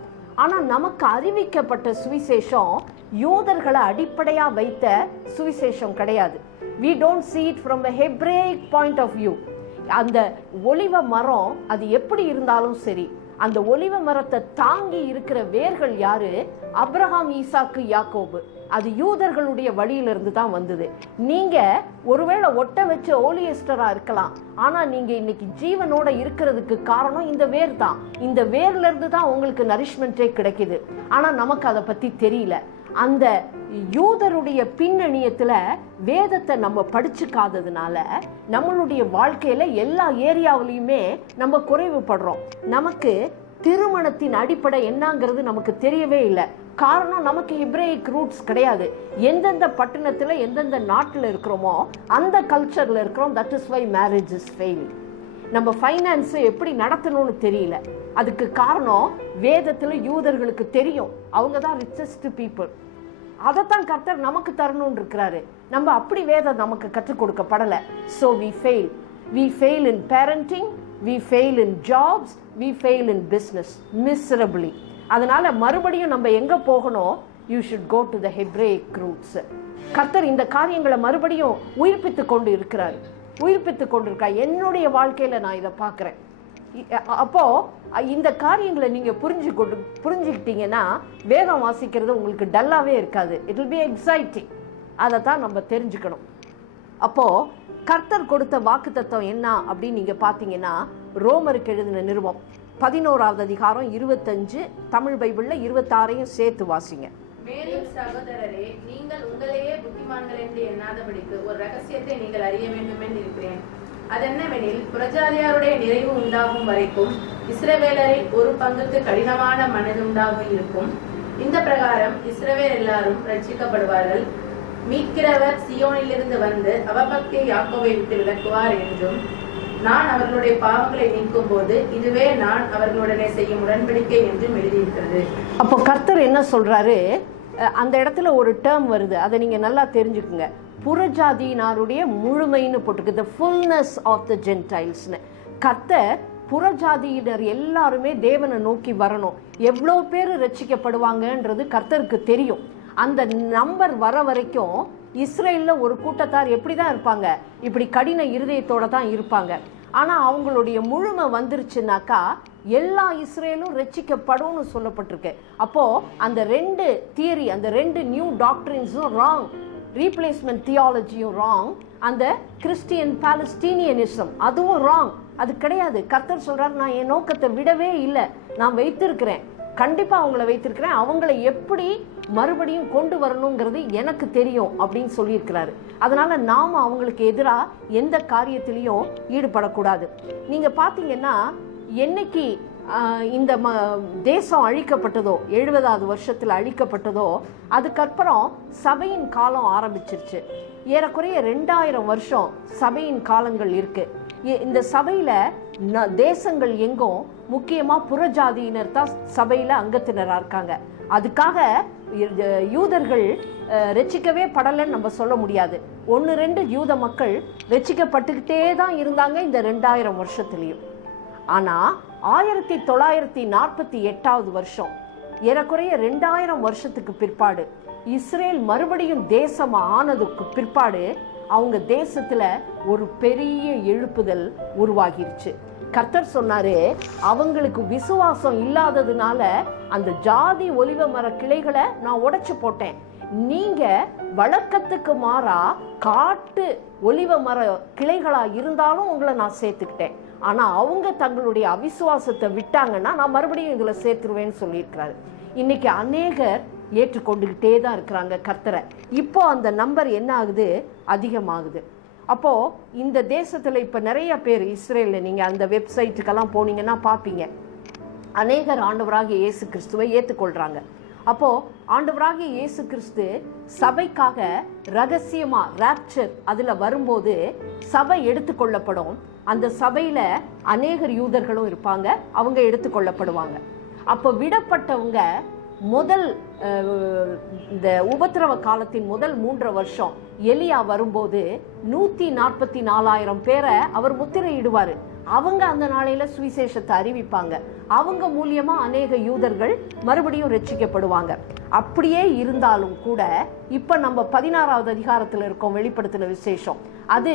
ஆனா நமக்கு அறிவிக்கப்பட்ட சுவிசேஷம் யூதர்களை அடிப்படையா வைத்த சுவிசேஷம் கிடையாது. we don't see it from a Hebraic point of view. அந்த ஒலிவ மரம் அது எப்படி இருந்தாலும் சரி, அந்த ஒலிவ மரத்தை தாங்கி இருக்கிற வேர்கள் யாரு, அப்ரஹாம், ஈசாக்கு, யாக்கோபு. அது யூதர்களுடைய வழியிலிருந்து தான் வந்தது. நீங்க ஒருவேளை ஒட்ட வச்ச ஓலியஸ்டரா இருக்கலாம், ஆனா நீங்க இன்னைக்கு ஜீவனோட இருக்கிறதுக்கு காரணம் இந்த வேர் தான். இந்த வேர்ல இருந்து தான் உங்களுக்கு நரிஷ்மெண்டே கிடைக்குது. ஆனா நமக்கு அதை பத்தி தெரியல. அந்த யூதருடைய பின்னணியத்துல வேதத்தை நம்ம படிச்சுக்காததுனால நம்மளுடைய வாழ்க்கையில எல்லா ஏரியாவிலையுமே நம்ம குறைவுபடுறோம். நமக்கு திருமணத்தின் அடிப்படை என்னங்கிறது நமக்கு தெரியவே இல்லை. காரணம், நமக்கு ஹெப்ரேயிக் ரூட்ஸ் கிடையாது. எந்தெந்த பட்டணத்துல எந்தெந்த நாட்டில் இருக்கிறோமோ அந்த கல்ச்சர்ல இருக்கிறோம். That is why marriage is failing. நம்ம ஃபைனான்ஸை எப்படி நடத்தணும்னு தெரியல. அதுக்கு காரணம், வேதத்துல யூதர்களுக்கு தெரியும் அவங்க தான் ரிச்சஸ்ட் பீப்புள். அதைத்தான் கர்த்தர் நமக்கு தரணும்னு இருக்கிறாரு. நம்ம அப்படி வேதம் நமக்கு கற்றுக் கொடுக்கப்படலை. So we fail. We fail in parenting, we fail in jobs, we fail in business miserably. அதனால மறுபடியும் நம்ம எங்க போகணும்? You should go to the Hebraic roots. கர்த்தர் இந்த காரியங்களை மறுபடியும் உயிர்ப்பித்து கொண்டு இருக்கிறார், உயிர்ப்பித்து கொண்டிருக்கா. என்னுடைய வாழ்க்கையில நான் இதை பார்க்குறேன். அப்போ இந்த காரியங்களை நீங்க புரிஞ்சுக்கிட்டீங்கன்னா வேதம் வாசிக்கிறது உங்களுக்கு டல்லாவே இருக்காது. It will be exciting. அதை தான் நம்ம தெரிஞ்சுக்கணும். அப்போ கர்த்தர் கொடுத்த வாக்குத்தத்தம் என்ன அப்படின்னு நீங்க பார்த்தீங்கன்னா, ரோமருக்கு எழுதின நிருபம் 11வது அதிகாரம் 25, தமிழ் பைபிள்ல 26 சேர்த்து வாசிங்க. மேலும் சகோதரரே, நீங்கள் உங்களையே புத்திமான்கள் என்று எண்ணாதபடிக்கு ஒரு ரகசியத்தை நீங்கள் அறிய வேண்டும் என்று இருக்கிறேன். அதென்னவெனில், புறஜாதியாருடைய நிறைவு உண்டாகும் வரைக்கும் இஸ்ரவேலரில் ஒரு பங்குக்கு கடினமான மனதுண்டாக இருக்கும். இந்த பிரகாரம் இஸ்ரவேல் எல்லாரும் ரட்சிக்கப்படுவார்கள். மீட்கிறவர் சியோனிலிருந்து வந்து அவபக்தியை யாக்கோபை விட்டு விலக்குவார் என்றும், நான் அவர்களுடைய பாவங்களை நீக்கும் போது இதுவே நான் அவர்களுடனே செய்யும் உடன்படிக்கை என்றும் எழுதியிருக்கிறது. அப்போ கர்த்தர் என்ன சொல்றாரு? அந்த இடத்துல ஒரு டேர்ம் வருது, அதை நீங்க நல்லா தெரிஞ்சுக்குங்க. புறஜாதியினாருடைய முழுமைன்னு போட்டுருக்கு, the fullness of the Gentiles. கர்த்தர் புறஜாதியினர் எல்லாருமே தேவனை நோக்கி வரணும். எவ்வளோ பேர் ரட்சிக்கப்படுவாங்கன்றது கர்த்தருக்கு தெரியும். அந்த நம்பர் வர வரைக்கும் இஸ்ரேல்ல ஒரு கூட்டத்தார் எப்படிதான் இருப்பாங்க? இப்படி கடின இருதயத்தோட தான் இருப்பாங்க. ஆனா அவங்களுடைய முழுமை வந்துருச்சுனாக்கா எல்லா இஸ்ரேலும் ரட்சிக்கப்படும்னு சொல்லப்பட்டிருக்கு. அப்போ அந்த ரெண்டு தியரி, அந்த ரெண்டு நியூ டாக்டரின்ஸும் ராங். ரீப்ளேஸ்மெண்ட் தியாலஜியும் ராங், அந்த கிறிஸ்டியன் பாலஸ்டீனியனிசம் அதுவும் ராங். அது கிடையாது. கர்த்தர் சொல்றாரு, நான் என் நோக்கத்தை விடவே இல்லை, நான் வைத்திருக்கிறேன், கண்டிப்பா அவங்கள வைத்திருக்கிறேன், அவங்கள எப்படி மறுபடியும் கொண்டு வரணுங்கிறது எனக்கு தெரியும் அப்படின்னு சொல்லியிருக்கிறாரு. அதனால நாம அவங்களுக்கு எதிராக எந்த காரியத்திலையும் ஈடுபடக்கூடாது. நீங்க பாத்தீங்கன்னா, என்னைக்கு இந்த தேசம் அழிக்கப்பட்டதோ, 70வது வருஷத்துல அழிக்கப்பட்டதோ, அதுக்கப்புறம் சபையின் காலம் ஆரம்பிச்சிருச்சு. ஏறக்குறைய 2000 வருஷம் சபையின் காலங்கள் இருக்கு. இந்த சபையில தேசங்கள் எங்கும் முக்கியமா புறஜாதியினர் தான் சபையில அங்கத்தினரா இருக்காங்க. அதுக்காக யூதர்கள் ரட்சிக்கவே படலைன்னு நம்ம சொல்ல முடியாது. 1-2 யூத மக்கள் ரட்சிக்கப்பட்டுக்கிட்டே தான் இருந்தாங்க இந்த 2000 வருஷத்துலயும். ஆனா 1948வது வருஷம், ஏறக்குறைய 2000 வருஷத்துக்கு பிற்பாடு, இஸ்ரேல் மறுபடியும் தேசம் ஆனதுக்கு பிற்பாடு அவங்க தேசத்துல ஒரு பெரிய எழுப்புதல் உருவாகிருச்சு. கர்த்தர் சொன்னாரு, அவங்களுக்கு விசுவாசம் இல்லாததுனால அந்த ஜாதி ஒலிவ மர கிளைகளை நான் உடைச்சு போட்டேன். நீங்க வழக்கத்துக்கு மாறா காட்டு ஒலிவ மர கிளைகளா இருந்தாலும் உங்களை நான் சேர்த்துக்கிட்டேன். ஆனா அவங்க தங்களுடைய அவிசுவாசத்தை விட்டாங்கன்னா நான் மறுபடியும் இதுல சேர்த்துருவேன்னு சொல்லியிருக்கிறாரு. இன்னைக்கு அநேகர் ஏற்றுக்கொண்டுகிட்டே தான் இருக்கிறாங்க கர்த்தரை. இப்போ அந்த நம்பர் என்ன ஆகுது? அதிகமாகுது. அப்போ இந்த தேசத்துல இப்ப நிறைய பேர் இஸ்ரேல்ல, நீங்க அந்த வெப்சைட்டுக்கெல்லாம் போனீங்கன்னா பாப்பீங்க, அநேகர் ஆண்டவராகிய இயேசு கிறிஸ்துவை ஏற்றுக்கொள்றாங்க. அப்போ ஆண்டவராகிய இயேசு கிறிஸ்து சபைக்காக ரகசியமா ராப்சர் அதுல வரும்போது சபை எடுத்துக்கொள்ளப்படும். அந்த சபையில அநேகர் யூதர்களும் இருப்பாங்க, அவங்க எடுத்துக்கொள்ளப்படுவாங்க. அப்போ விடப்பட்டவங்க முதல் இந்த உபத்திரவ காலத்தின் முதல் 3 வருஷம் எலியா வரும்போது 144,000 பேரை அவர் முத்திரையிடுவாரு. அவங்க அந்த நாளையில சுவிசேஷத்தை அறிவிப்பாங்க. அவங்க மூலியமா அநேக யூதர்கள் மறுபடியும் ரட்சிக்கப்படுவாங்க. அப்படியே இருந்தாலும் கூட இப்ப நம்ம 16வது அதிகாரத்துல இருக்கோம், வெளிப்படுத்தின விசேஷம். அது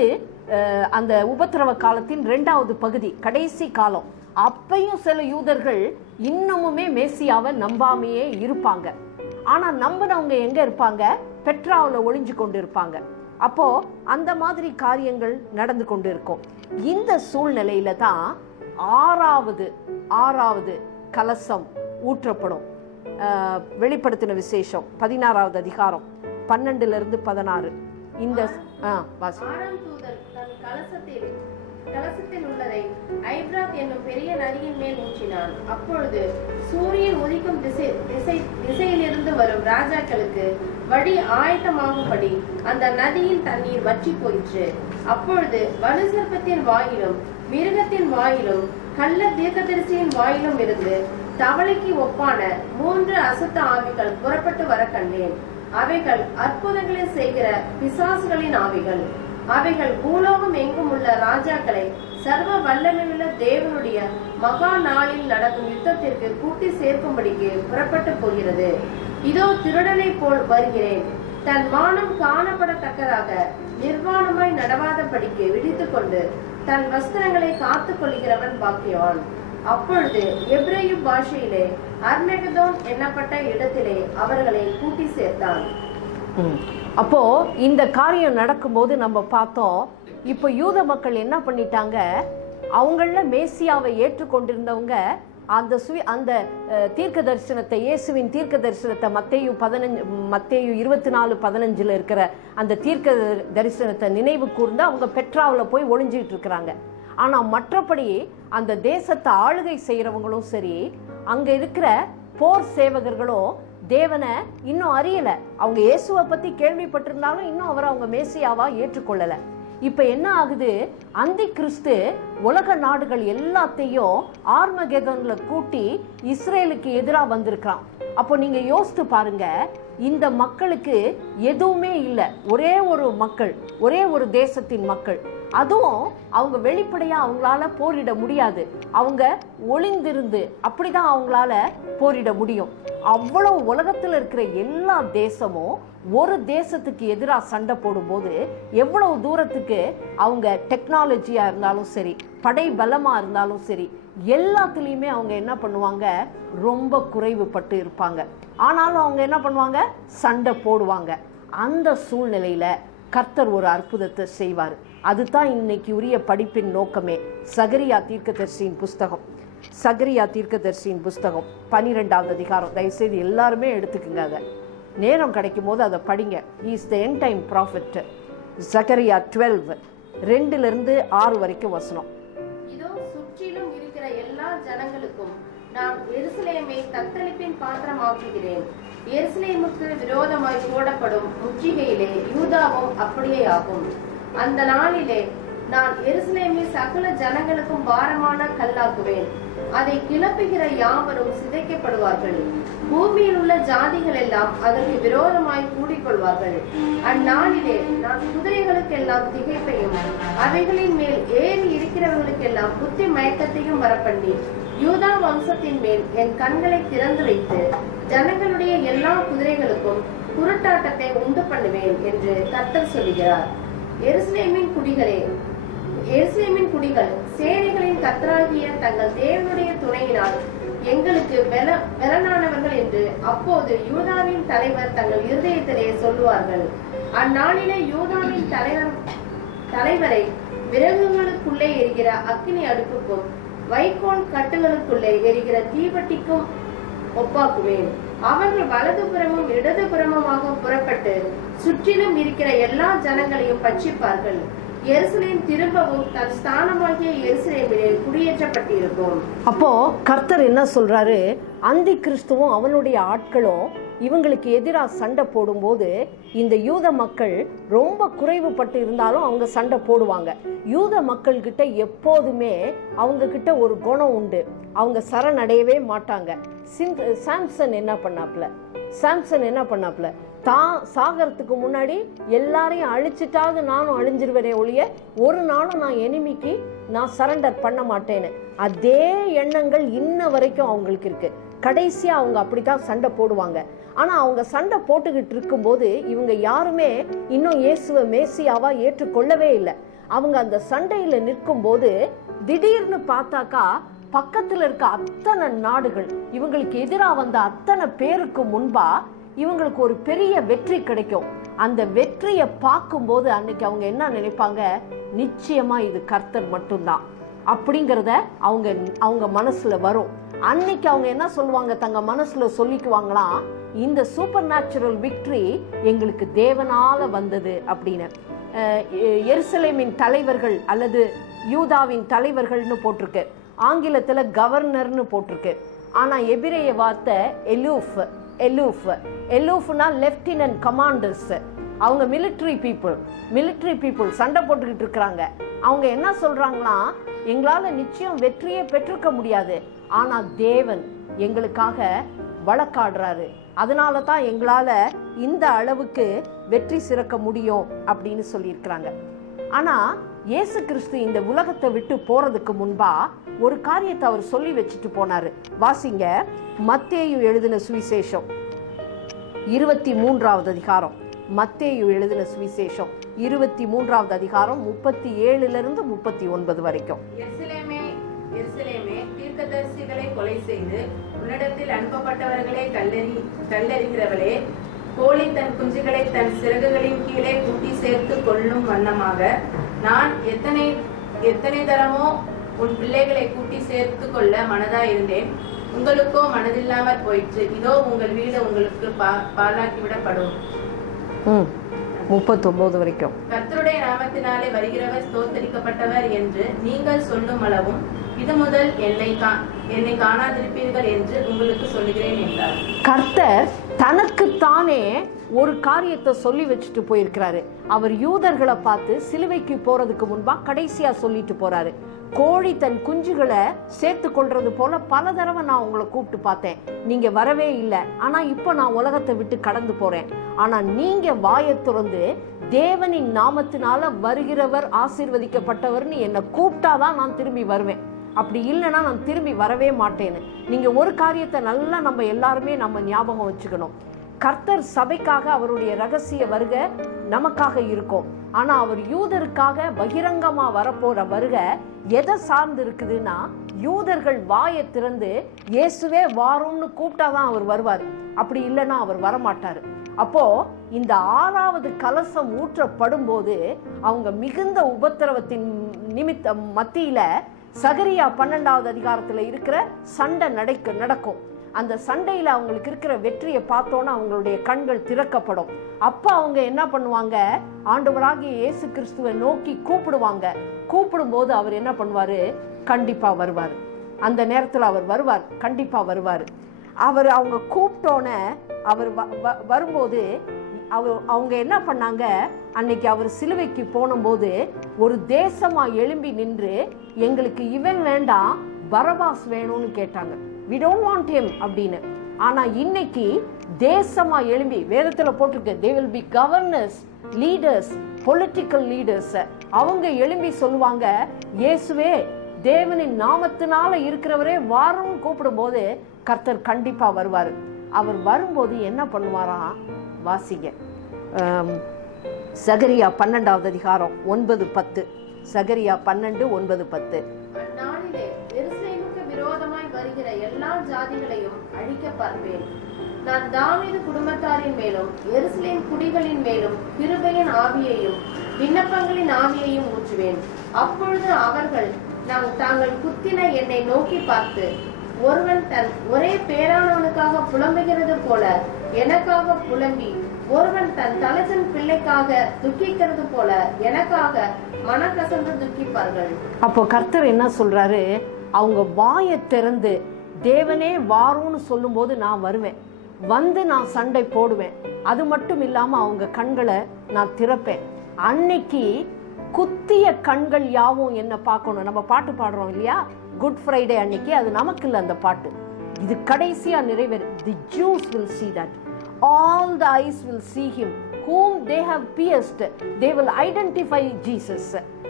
அந்த உபத்திரவ காலத்தின் 2வது பகுதி, கடைசி காலம். அப்பையும் சில யூதர்கள் இன்னமுமே மேசியாவை நம்பாமையே இருப்பாங்க. ஆனா நம்பினவங்க எங்க இருப்பாங்க? பெட்ராவுல ஒளிஞ்சு கொண்டு இருப்பாங்க. அப்போ அந்த மாதிரி காரியங்கள் நடந்து கொண்டு இருக்கும். இந்த சூழ்நிலையில தான் ஆறாவது கலசம் ஊற்றப்படும். வெளிப்படுத்தின விசேஷம் 16வது அதிகாரம் 12-16 இந்த வாசி. ஆறாம் தூதன் தன் கலசத்தில் உள்ளதை ஐப்ராத் என்னும் பெரிய நதியின் மேல் ஊற்றினான். அப்பொழுது சூரியன் உதிக்கும் திசையிலிருந்து வரும் ராஜாக்களுக்கு வழி ஆயத்தமாகும்படி அந்த நதியின் தண்ணீர் வற்றி போயிற்று. அப்பொழுது வலு சர்ப்பத்தின் வாயிலும் மிருகத்தின் வாயிலும் கள்ள தீர்க்கதரிசியின் வாயிலும் இருந்து தவளைக்கு ஒப்பான 3 அசுத்த ஆவிகள் புறப்பட்டு வர கண்டேன். அவைகள் அற்புதங்களை செய்கிற பிசாசுகளின் ஆவிகள். அவைகள் பூலோகம் எங்கும் உள்ள ராஜாக்களை சர்வ வல்லமையுள்ள தேவனுடைய மகா நாளில் நடக்கும் யுத்தத்திற்கு கூட்டி சேர்க்கும்படிக்கு புறப்பட்டு போகிறது. இதோ திருடனை போல் வருகிறேன். தன் மானம் காணப்படத்தக்கதாக நிர்வாணமாய் நடவாதபடிக்கு விழித்துக் கொண்டு தன் வஸ்திரங்களை காத்துக் கொள்கிறவன் பாக்கியவான். அப்பொழுது எபிரேயு பாஷையிலே அர்மெகதோன் என்னப்பட்ட இடத்திலே அவர்களை கூட்டி சேர்த்தான். அப்போ இந்த காரியம் நடக்கும்போது நம்ம பார்த்தோம், இப்போ யூத மக்கள் என்ன பண்ணிட்டாங்க, அவங்கள மேசியாவை ஏற்றுக்கொண்டிருந்தவங்க அந்த தீர்க்க தரிசனத்தை, இயேசுவின் தீர்க்க தரிசனத்தை மத்தேயு 24:15 இருக்கிற அந்த தீர்க்க தரிசனத்தை நினைவு கூர்ந்து அவங்க பெட்ராவில் போய் ஒளிஞ்சிட்டு இருக்கிறாங்க. ஆனா மற்றபடி அந்த தேசத்தை ஆளுகை செய்யறவங்களும் சரி, அங்க இருக்கிற போர் சேவகர்களும் தேவனை இன்னும் அறியல. அவங்க இயேசுவை பத்தி கேள்விப்பட்டிருந்தாலும் இன்னும் அவரை அவங்க மேசியாவா ஏற்றுக்கொள்ளல. இப்ப என்ன ஆகுது, அந்தி கிறிஸ்து உலக நாடுகள் எல்லாத்தையும் ஆர்மகெதோன்ல கூட்டி இஸ்ரேலுக்கு எதிராக வந்திருக்கிறான். அப்போ நீங்க யோசித்து பாருங்க, இந்த மக்களுக்கு எதுவுமே இல்லை, ஒரே ஒரு மக்கள், ஒரே ஒரு தேசத்தின் மக்கள். அதுவும் அவங்க வெளிப்படையா அவங்களால போரிட முடியாது, அவங்க ஒளிந்திருந்து அப்படிதான் அவங்களால போரிட முடியும். அவ்வளவு உலகத்துல இருக்கிற எல்லா தேசமும் ஒரு தேசத்துக்கு எதிராக சண்டை போடும்போது எவ்வளவு தூரத்துக்கு அவங்க டெக்னாலஜியா இருந்தாலும் சரி, படை பலமா இருந்தாலும் சரி, எல்லாத்துலேயுமே அவங்க என்ன பண்ணுவாங்க, ரொம்ப குறைவுபட்டு இருப்பாங்க. ஆனாலும் அவங்க என்ன பண்ணுவாங்க, சண்டை போடுவாங்க. அந்த சூழ்நிலையில கர்த்தர் ஒரு அற்புதத்தை செய்வார். அதுதான் இன்னைக்கு உரிய படிப்பின் நோக்கமே. சகரியா தீர்க்கதரிசியின் புஸ்தகம், சகரியா தீர்க்கதரிசியின் புஸ்தகம் 12வது அதிகாரம். தயவுசெய்து எல்லாருமே எடுத்துக்குங்க, அதை நேரம் கிடைக்கும் போது அதை படிங்க. Is the end time prophet. சகரியா 12:2-6 வரைக்கும் வசனம். இதோ சுற்றிலும் இருக்கிற எல்லா ஜனங்களுக்கும் நான் எருசலேமை தத்தளிப்பின் பாத்திரமாக்குகிறேன். எருசலேமுக்கு விரோதமாய் போடப்படும் முற்றுகையிலே யூதாவும் அப்படியே ஆகும். அந்த நாளிலே நான் எருசலேமை சகல ஜனங்களுக்கும் பாரமான கல்லாக்குவேன். அதை கிளப்புகிற யாவரும் சிதைக்கப்படுவார்கள். பூமியில் உள்ள ஜாதிகள் எல்லாம் அதற்கு விரோதமாய் கூடிக்கொள்வார்கள். அந்நாளிலே நான் குதிரைகளுக்கெல்லாம் திகைப்பையும் அவைகளின் மேல் ஏறி இருக்கிறவர்களுக்கெல்லாம் புத்தி மயக்கத்தையும் வரப்பண்ணி யூதா வம்சத்தின் மேல் என் கண்களை திறந்து வைத்து ஜனங்களுடைய எல்லா குதிரைகளுக்கும் குருட்டாட்டத்தை உண்டு பண்ணுவேன் என்று கர்த்தர் சொல்கிறார். எருசலேமின் குடிகள் சேனைகளின் கர்த்தராகிய தங்கள் தேவனுடைய துணையினால் எங்களுக்கு பலனானவர்கள் என்று அப்போது யூதாவின் தலைவர் தங்கள் இருதயத்திலே சொல்லுவார்கள். அந்நாளிலே யூதாவின் தலைவரை விறகுகளுக்குள்ளே எரிகிற அக்கினி அடுப்புக்கும் வைக்கோல் கட்டுகளுக்குள்ளே எரிகிற தீவட்டிக்கும் ஒப்பாக்குவேன். அவர்கள் வலதுபுறமும் இடதுபுறமுமாக புறப்பட்டு சுற்றிலும் இருக்கிற எல்லா ஜனங்களையும் பட்சிப்பார்கள். எருசலேம் திரும்பவும் தன் ஸ்தானமாகிய எருசலேமிலே குடியேற்றப்பட்டிருக்கும். அப்போ கர்த்தர் என்ன சொல்றாரு, அந்தி கிறிஸ்துவும் அவனுடைய ஆட்களும் இவங்களுக்கு எதிராக சண்டை போடும்போது இந்த யூத மக்கள் ரொம்ப குறைவுபட்டு இருந்தாலும் அவங்க சண்டை போடுவாங்க. யூத மக்கள் கிட்ட எப்போதுமே அவங்க கிட்ட ஒரு குணம் உண்டு, அவங்க சரணடையவே மாட்டாங்க. சாம்சன் என்ன பண்ணாப்ல, தான் சாகறதுக்கு முன்னாடி எல்லாரையும் அழிச்சிட்டாவது நானும் அழிஞ்சிருவேனே ஒழிய ஒரு நாளும் நான் எனிமிக்கு நான் சரண்டர் பண்ண மாட்டேன்னு அதே எண்ணங்கள் இன்ன வரைக்கும் அவங்களுக்கு இருக்கு. கடைசியா அவங்க அப்படித்தான் சண்டை போடுவாங்க. ஆனா அவங்க சண்டை போட்டுக்கிட்டு இருக்கும்போது இவங்க யாருமே இன்னும் இயேசுவை மேசியாவா ஏற்றுக்கொள்ளவே இல்லை. அவங்க அந்த சண்டையில நிற்கும் போது திடீர்னு பார்த்தாக்கா பக்கத்துல இருக்க அத்தனை நாடுகள், இவங்களுக்கு எதிராக வந்த அத்தனை பேருக்கு முன்பா இவங்களுக்கு ஒரு பெரிய வெற்றி கிடைக்கும். அந்த வெற்றியை பார்க்கும்போது அன்னைக்கு அவங்க என்ன நினைப்பாங்க, நிச்சயமா இது கர்த்தர் மட்டும்தான் அப்படிங்கிறத அவங்க மனசுல வரும். அன்னைக்கு அவங்க என்ன சொல்லுவாங்க, தங்க மனசுல சொல்லிக்குவாங்களாம், இந்த சூப்பர் நேச்சுரல் விக்டரி எங்களுக்கு தேவனால வந்தது அப்படின்னு. எருசலேமின் தலைவர்கள் அல்லது யூதாவின் தலைவர்கள்னு போட்டிருக்கு, ஆங்கிலத்துல கவர்னர்னு போட்டிருக்கு. ஆனா எபிரேய வார்த்தை எலூஃப். எலூஃப்னா லெப்டினன்ட் கமாண்டர்ஸ். அவங்க மிலிட்ரி பீப்புள் சண்டை போட்டுக்கிட்டு இருக்கிறாங்க. அவங்க என்ன சொல்றாங்களா, எங்களால நிச்சயம் வெற்றியை பெற்றிருக்க முடியாது, ஆனா தேவன் எங்களுக்காக வழக்காடுறாரு, அதனால தான் எங்களால இந்த அளவுக்கு வெற்றி சிறக்க முடியும் அப்படின்னு சொல்லியிருக்கிறாங்க. ஆனா இயேசு கிறிஸ்து இந்த உலகத்தை விட்டு போறதுக்கு முன்பா ஒரு காரியத்தை அவர் சொல்லி வச்சுட்டு போனாரு. வாசிங்க, மத்தேயு எழுதின சுவிசேஷம் 23வது அதிகாரம். மத்தேயு எழுதின சுவிசேஷம் 23வது அதிகாரம் 37 to 39 வரைக்கும். எருசலேமே, தீர்க்கதரிசிகளை கொலை செய்து உன்னிடத்தில் அனுப்பப்பட்டவர்களை கல்லெறிகிறவளே, கோழி தன் குஞ்சுகளை தன் சிறகுகளின் கீழே கூட்டி சேர்த்து கொள்ளும் வண்ணமாக நான் எத்தனை தரமோ உன் பிள்ளைகளை கூட்டி சேர்த்து கொள்ள மனதாயிருந்தேன், உங்களுக்கோ மனதில்லாமற் போயிற்று. இதோ உங்கள் வீடு உங்களுக்கு பாழாக்கிவிடப்படும். 39 வரைக்கும். கர்த்தருடைய நாமத்தினாலே வருகிறவர் ஸ்தோத்தரிக்கப்பட்டவர் என்று நீங்கள் சொல்லும் அளவும் இது முதல் என்னை காணாதிருப்பீர்கள் என்று உங்களுக்கு சொல்லுகிறேன் என்றார். கர்த்தர் தனக்குத்தானே ஒரு காரியத்தை சொல்லி வச்சுட்டு போயிருக்கிறாரு. அவர் யூதர்களை பார்த்து சிலுவைக்கு போறதுக்கு முன்பா கடைசியா சொல்லிட்டு போறாரு, கோழி தன் குஞ்சுகளை சேர்த்து கொள்றது போல பல தடவை நான் உங்களை கூப்பிட்டு பார்த்தேன், நீங்க வரவே இல்லை. ஆனா இப்ப நான் உலகத்தை விட்டு கடந்து போறேன். ஆனா நீங்க வாயை திறந்து தேவனின் நாமத்தினால வருகிறவர் ஆசீர்வதிக்கப்பட்டவர்னு என்னை கூப்பிட்டாதான் நான் திரும்பி வருவேன், அப்படி இல்லைன்னா நான் திரும்பி வரவே மாட்டேன்னு. நீங்க ஒரு காரியத்தை நல்லா நம்ம எல்லாருமே நம்ம ஞாபகம் வச்சுக்கணும். கர்த்தர் சபைக்காக அவருடைய ரகசிய வருகை நமக்காக இருக்கும். ஆனா அவர் யூதருக்காக பகிரங்கமா வரப்போற வருகை எதை சார்ந்து இருக்குதுன்னா, யூதர்கள் வாயை திறந்து இயேசுவே வாரும்னு கூப்பிட்டாதான் அவர் வருவார், அப்படி இல்லைன்னா அவர் வரமாட்டாரு. அப்போ இந்த 6வது கலசம் ஊற்றப்படும் போது அவங்க மிகுந்த உபத்திரவத்தின் நிமித்தம் மத்தியில சகரியா 12வது அதிகாரத்துல இருக்கிற சண்டை நடக்கும். அந்த சண்டையில அவங்களுக்கு இருக்கிற வெற்றியை பார்த்தோன்னா அவங்களுடைய கண்கள் திறக்கப்படும். அப்ப அவங்க என்ன பண்ணுவாங்க, ஆண்டவராகிய இயேசு கிறிஸ்துவை நோக்கி கூப்பிடுவாங்க. கூப்பிடும் போது அவர் என்ன பண்ணுவாரு, கண்டிப்பா வருவார். அந்த நேரத்துல அவர் வருவார், கண்டிப்பா வருவார். அவங்க கூப்பிட்டோன்னே அவர் வரும்போது அவங்க என்ன பண்ணாங்க, அன்னைக்கு அவர் சிலுவைக்கு போனும்போது ஒரு தேசமா எழும்பி நின்று, எங்களுக்கு இவன் வேண்டாம், பரபாஸ் வேணும்னு கேட்டாங்க. we don't want him அப்படின்னு. ஆனா இன்னைக்கு தேசமா எழும்பி, வேதத்துல போட்டிருக்கு, they will be governors, leaders, political leaders. அவங்க எழும்பி சொல்லுவாங்க, இயேசுவே தேவனின் நாமத்தினால இருக்கிறவரே வாரும் கூப்பிடும் போது கர்த்தர் கண்டிப்பா வருவார். அவர் வரும்போது என்ன பண்ணுவாராம், வாசிங்க, சகரியா 12வது அதிகாரம் 9-10. சகரியா 12:9-10. அந்நாளிலே எருசலேமுக்கு விரோதமாய் வருகிற எல்லா ஜாதிகளையும் அழிக்க பார்ப்பேன். நான் தாவீது குடும்பத்தாரின் மேலும் எருசலேம் குடிகளின் மேலும் கிருபையின் ஆவியையும் விண்ணப்பங்களின் ஆவியையும் ஊற்றுவேன். அப்பொழுது அவர்கள் தாங்கள் குத்தின என்னை நோக்கி பார்த்து, ஒருவன் தன் ஒரே பேரானவனுக்காக புலம்புகிறது போல எனக்காக புலம்பி, ஒருவன் தன் தலசன் பிள்ளைக்காக துக்கிக்கிறது போல எனக்காக மனக்கசந்து துக்கிப்பார்கள். அப்போ கர்த்தர் என்ன சொல்றாரு, அவங்க வாயை திறந்து தேவனே வாரும்னு சொல்லும் போது நான் வருவேன், வந்து நான் சண்டை போடுவேன். அது மட்டும் இல்லாம அவங்க கண்களை நான் திறப்பேன். அன்னைக்கு குத்திய கண்கள் யாவும் என்ன பார்க்கணும். நம்ம பாட்டு பாடுறோம் இல்லையா, குட் ஃப்ரைடே அன்னைக்கு, அது நமக்கு இல்லை அந்த பாட்டு, இது கடைசியா நிறைவேறும். The Jews will see that. All the eyes will see him whom they have pierced. They will identify Jesus.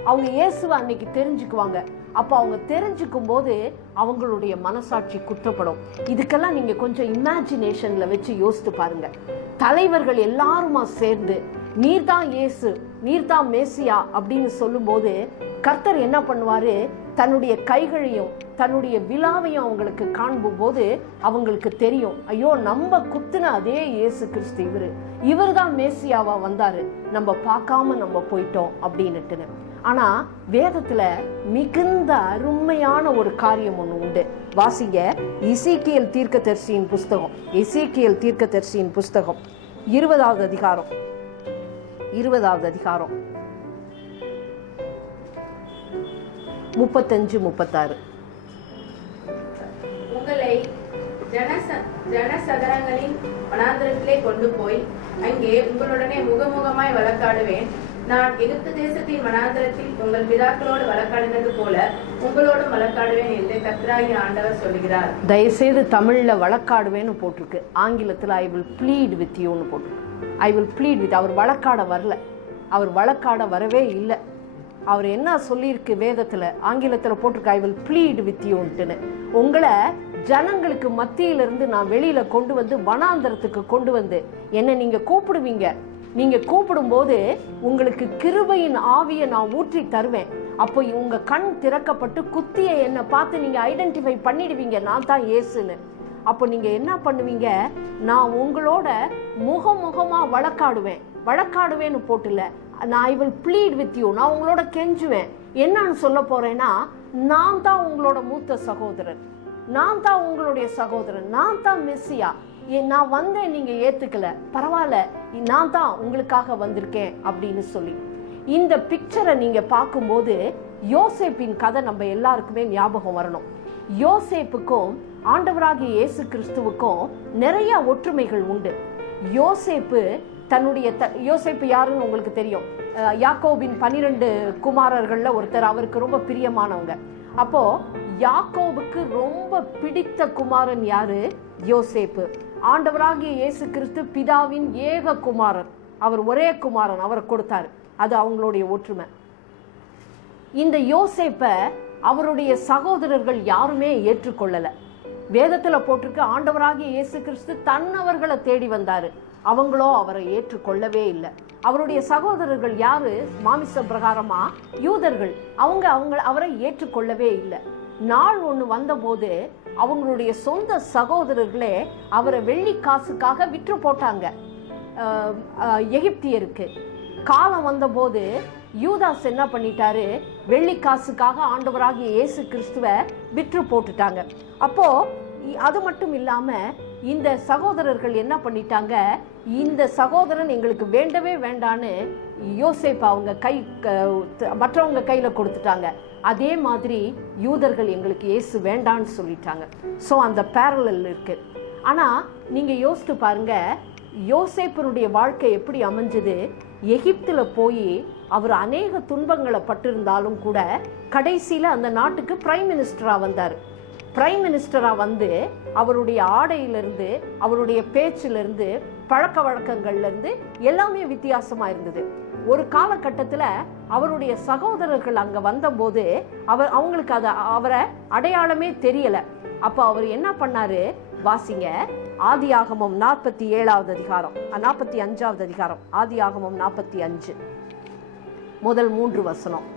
அவங்க இயேசுவை அன்னைக்கு தெரிஞ்சுக்குவாங்க. அப்போ அவங்க தெரிஞ்சுக்கும் போது அவங்களுடைய மனசாட்சி குற்றப்படும். இதுக்கெல்லாம் நீங்க கொஞ்சம் இமேஜினேஷன்ல வச்சு யோசித்து பாருங்க. தலைவர்கள் எல்லாருமா சேர்ந்து நீர்தான் இயேசு, நீர்தான் மேசியா அப்படின்னு சொல்லும் போது கர்த்தர் என்ன பண்ணுவாரு, தன்னுடைய கைகளையும் தன்னுடைய விழாவையும் அவங்களுக்கு காண்பும் போது அவங்களுக்கு தெரியும், ஐயோ நம்ம குத்துன அதே இயேசு கிறிஸ்து இவர் தான் மேசியாவா வந்தாரு, நம்ம பார்க்காம நம்ம போயிட்டோம் அப்படின்னுட்டு. ஆனால் வேதத்தில் மிகுந்த அருமையான ஒரு காரியம் ஒன்று உண்டு. வாசிங்க எசேக்கியேல் தீர்க்கதரிசியின் புஸ்தகம், எசேக்கியேல் தீர்க்கதரிசியின் புஸ்தகம் 20வது அதிகாரம் 35-36. உங்களை ஜனசதரங்களின் வனாந்திரத்திலே கொண்டு போய் அங்கே உங்களுடனே முகமுகமாய் வழக்காடுவேன். நான் எகிப்து தேசத்தின் வனாந்திரத்தில் உங்கள் பிதாக்களோடு வழக்காடினது போல உங்களோடும் வழக்காடுவேன் என்று கர்த்தராகிய ஆண்டவர் சொல்லுகிறார். தயவுசெய்து தமிழ்ல வழக்காடுவேன்னு போட்டிருக்கு, ஆங்கிலத்தில் ஐ வில் ப்ளீட் வித் யூன்னு போட்டிருக்கு. ஐ வில் ப்ளீட் வித், அவர் வழக்காட வரல, அவர் வழக்காட வரவே இல்லை. அவர் என்ன சொல்லியிருக்கு வேதத்தில், ஆங்கிலத்தில் போட்டிருக்கு ஐ வில் ப்ளீட் வித் யூன்ட்டுன்னு. உங்களை ஜனங்களுக்கு மத்தியிலிருந்து நான் வெளியில கொண்டு வந்து வனாந்தரத்துக்கு கொண்டு வந்து என்னை நீங்க கூப்பிடுவீங்க. நீங்க கூப்பிடும்போது உங்களுக்கு கிருபையின் ஆவியை நான் ஊற்றி தருவேன். அப்போ உங்க கண் திறக்கப்பட்டு குத்திய என்னை பார்த்து நீங்க ஐடென்டிஃபை பண்ணிடுவீங்க, நான் தான் இயேசுன்னு. அப்போ நீங்க என்ன பண்ணுவீங்க, நான் உங்களோட முகமுகமா வழக்காடுவேன்னு போட்டுல, நான் I will plead with you, நான் உங்களோட கெஞ்சுவேன். என்னன்னு சொல்ல போறேன்னா, நான் தான் உங்களோட மூத்த சகோதரன், நான் தான் உங்களுடைய சகோதரன், நான் தான் மெஸ்ஸியா. நான் வந்தேன், நீங்க ஏத்துக்கல, பரவாயில்ல, நான் தான் உங்களுக்காக வந்திருக்கேன் அப்படின்னு சொல்லி. இந்த பிக்சரை நீங்க பார்க்கும்போது யோசேப்பின் கதை நம்ம எல்லாருக்குமே ஞாபகம் வரணும். யோசேப்புக்கும் ஆண்டவராகிய இயேசு கிறிஸ்துவுக்கும் நிறைய ஒற்றுமைகள் உண்டு. யோசேப்பு யோசேப்பு யாருன்னு உங்களுக்கு தெரியும், யாக்கோபின் 12 குமாரர்கள்ல ஒருத்தர், அவருக்கு ரொம்ப பிரியமானவங்க. அப்போ யாக்கோபுக்கு ரொம்ப பிடித்த குமாரன் யாரு? யோசேப்பு. ஆண்டவராகிய இயேசு கிறிஸ்து பிதாவின் ஏக குமாரன், அவர் ஒரே குமாரன், அவர் கொடுத்தாரு. அது அவங்களுடைய ஒற்றுமை. இந்த யோசேப்ப அவருடைய சகோதரர்கள் யாருமே ஏற்றுக்கொள்ளல. வேதத்துல போட்டிருக்கு, ஆண்டவராகிய இயேசு கிறிஸ்து தன்னவர்களை தேடி வந்தாரு, அவங்களோ அவரை ஏற்றுக்கொள்ளவே இல்லை. அவருடைய சகோதரர்கள் யாரு? மாமிச பிரகாரமா யூதர்கள், அவரை ஏற்றுக்கொள்ளவே இல்லை. நாள் ஒன்று வந்தபோது அவங்களுடைய சொந்த சகோதரர்களே அவரை வெள்ளி காசுக்காக விற்று போட்டாங்க எகிப்தியருக்கு. காலம் வந்தபோது யூதாஸ் என்ன பண்ணிட்டாரு, வெள்ளி காசுக்காக ஆண்டவராகிய இயேசு கிறிஸ்துவை விற்று போட்டுட்டாங்க. அப்போ அது மட்டும் இல்லாம இந்த சகோதரர்கள் என்ன பண்ணிட்டாங்க, இந்த சகோதரன் எங்களுக்கு வேண்டவே வேண்டான்னு யோசேப்பு அவங்க மற்றவங்க கையில கொடுத்துட்டாங்க. அதே மாதிரி யூதர்கள் எங்களுக்கு இயேசு வேண்டான்னு சொல்லிட்டாங்க. ஸோ அந்த பேரலல் இருக்கு. ஆனா நீங்க யோசித்து பாருங்க, யோசேப்பினுடைய வாழ்க்கை எப்படி அமைஞ்சது. எகிப்துல போய் அவர் அநேக துன்பங்களை பட்டிருந்தாலும் கூட கடைசியில அந்த நாட்டுக்கு பிரைம் மினிஸ்டரா வந்தார். பிரைம் மினிஸ்டரா வந்து அவருடைய ஆடையிலிருந்து, அவருடைய பேச்சிலிருந்து, பழக்க வழக்கங்கள்ல இருந்து எல்லாமே வித்தியாசமா இருந்தது. ஒரு காலகட்டத்தில் அவருடைய சகோதரர்கள் அங்க வந்தபோது அவங்களுக்கு அவரை அடையாளமே தெரியல. அப்ப அவர் என்ன பண்ணாரு, வாசிங்க ஆதியாகமம் 47வது அதிகாரம் 45வது அதிகாரம், ஆதியாகமம் 45 முதல் 3 வசனம்.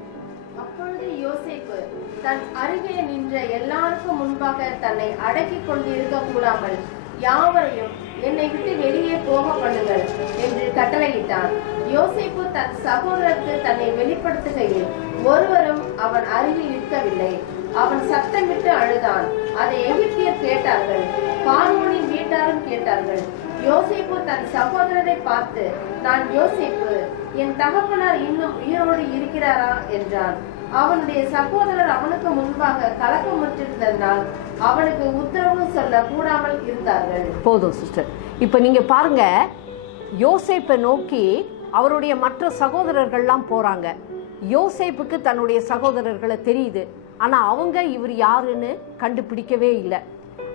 அப்பொழுது யோசேப்பு தன் அருகே நின்ற எல்லாருக்கும் முன்பாக தன்னை அடக்கி கொண்டிருக்க கூடாமல் யாவரையும் என்னை விட்டு வெளியே போக பண்ணுங்கள் என்று கட்டளையிட்டான். யோசேப்பு தன் சகோதரருக்கு தன்னை வெளிப்படுத்துகையில் ஒருவரும் அவன் அருகில் இருக்கவில்லை. அவன் சத்தமிட்டு அழுதான். அதை எகிப்தியர் கேட்டார்கள், பார்வோனின் வீட்டாரும் கேட்டார்கள். யோசேப்பு தன் சகோதரரை பார்த்து, நான் யோசேப்பு, என் தகப்பனார் இன்னும் உயிரோடு இருக்கிறாரா என்றான். அவனுடைய சகோதரர் அவனுக்கு முன்பாக கலக்கமுற்றிருந்ததால் அவனுக்கு உத்தரவு சொல்ல கூடாமல் இருந்தார்கள். போதும் சிஸ்டர். இப்ப நீங்க பாருங்க, யோசேப்பை நோக்கி அவருடைய மற்ற சகோதரர்கள்லாம் போறாங்க. யோசேப்புக்கு தன்னுடைய சகோதரர்களை தெரியுது, ஆனா அவங்க இவர் யாருன்னு கண்டுபிடிக்கவே இல்லை.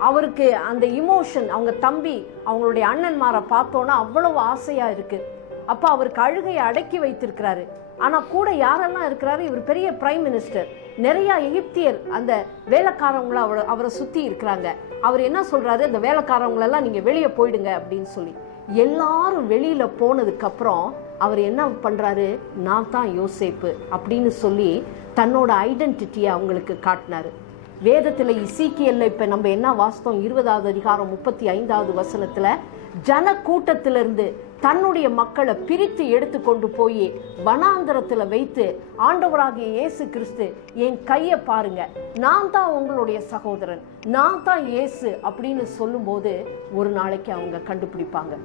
அவருக்கு அந்த இமோஷன், அவங்க தம்பி அவங்களுடைய அண்ணன்மாரை பார்த்தோன்னா அவ்வளவு ஆசையா இருக்கு. அப்ப அவருக்கு அழுகையை அடக்கி வைத்திருக்கிறாரு. ஆனா கூட யாரெல்லாம் இருக்கிறாரு, இவர் பெரிய பிரைம் மினிஸ்டர், நிறைய எகிப்தியர் அந்த வேலைக்காரவங்கள அவரை சுத்தி இருக்கிறாங்க. அவர் என்ன சொல்றாரு, அந்த வேலைக்காரவங்களெல்லாம் நீங்க வெளியே போயிடுங்க அப்படின்னு சொல்லி. எல்லாரும் வெளியில போனதுக்கு அப்புறம் அவர் என்ன பண்றாரு, நான் தான் யோசேப்பு அப்படின்னு சொல்லி தன்னோட ஐடென்டிட்டியை அவங்களுக்கு காட்டினாரு. வேதத்துல எசேக்கியேல்ல இப்ப நம்ம என்ன வாசித்தோம், 20வது அதிகாரம் 35வது வசனத்துல, ஜன கூட்டத்திலிருந்து தன்னுடைய மக்களை பிரித்து எடுத்து கொண்டு போய் வனாந்தரத்துல வைத்து, ஆண்டவராகிய இயேசு கிறிஸ்து என் கையை பாருங்க, நான் தான் உங்களுடைய சகோதரன், நான் தான் இயேசு அப்படின்னு சொல்லும்போது ஒரு நாளைக்கு அவங்க கண்டுபிடிப்பாங்க.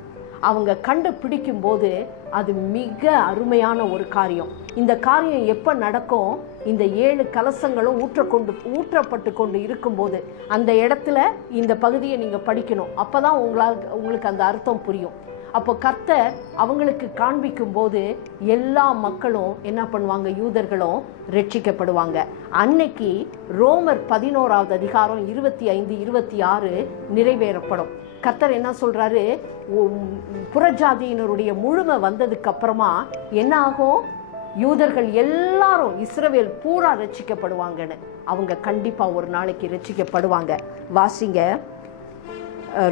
அவங்க கண்டுபிடிக்கும் போது அது மிக அருமையான ஒரு காரியம். இந்த காரியம் எப்போ நடக்கும்? இந்த 7 கலசங்களும் ஊற்றப்பட்டு கொண்டு இருக்கும்போது அந்த இடத்துல இந்த பகுதியை நீங்கள் படிக்கணும். அப்போ தான் உங்களுக்கு அந்த அர்த்தம் புரியும். அப்போ கர்த்தர் அவங்களுக்கு காண்பிக்கும் போது எல்லா மக்களும் என்ன பண்ணுவாங்க? யூதர்களும் ரட்சிக்கப்படுவாங்க. அன்னைக்கு ரோமர் 11வது அதிகாரம் 25, 26 நிறைவேறப்படும். கர்த்தர் என்ன சொல்றாரு? புறஜாதியினருடைய முழுமை வந்ததுக்கு அப்புறமா என்ன ஆகும்? யூதர்கள் எல்லாரும் இஸ்ரவேல் பூரா ரட்சிக்கப்படுவாங்கன்னு. அவங்க கண்டிப்பா ஒரு நாளைக்கு ரட்சிக்கப்படுவாங்க. வாசிங்க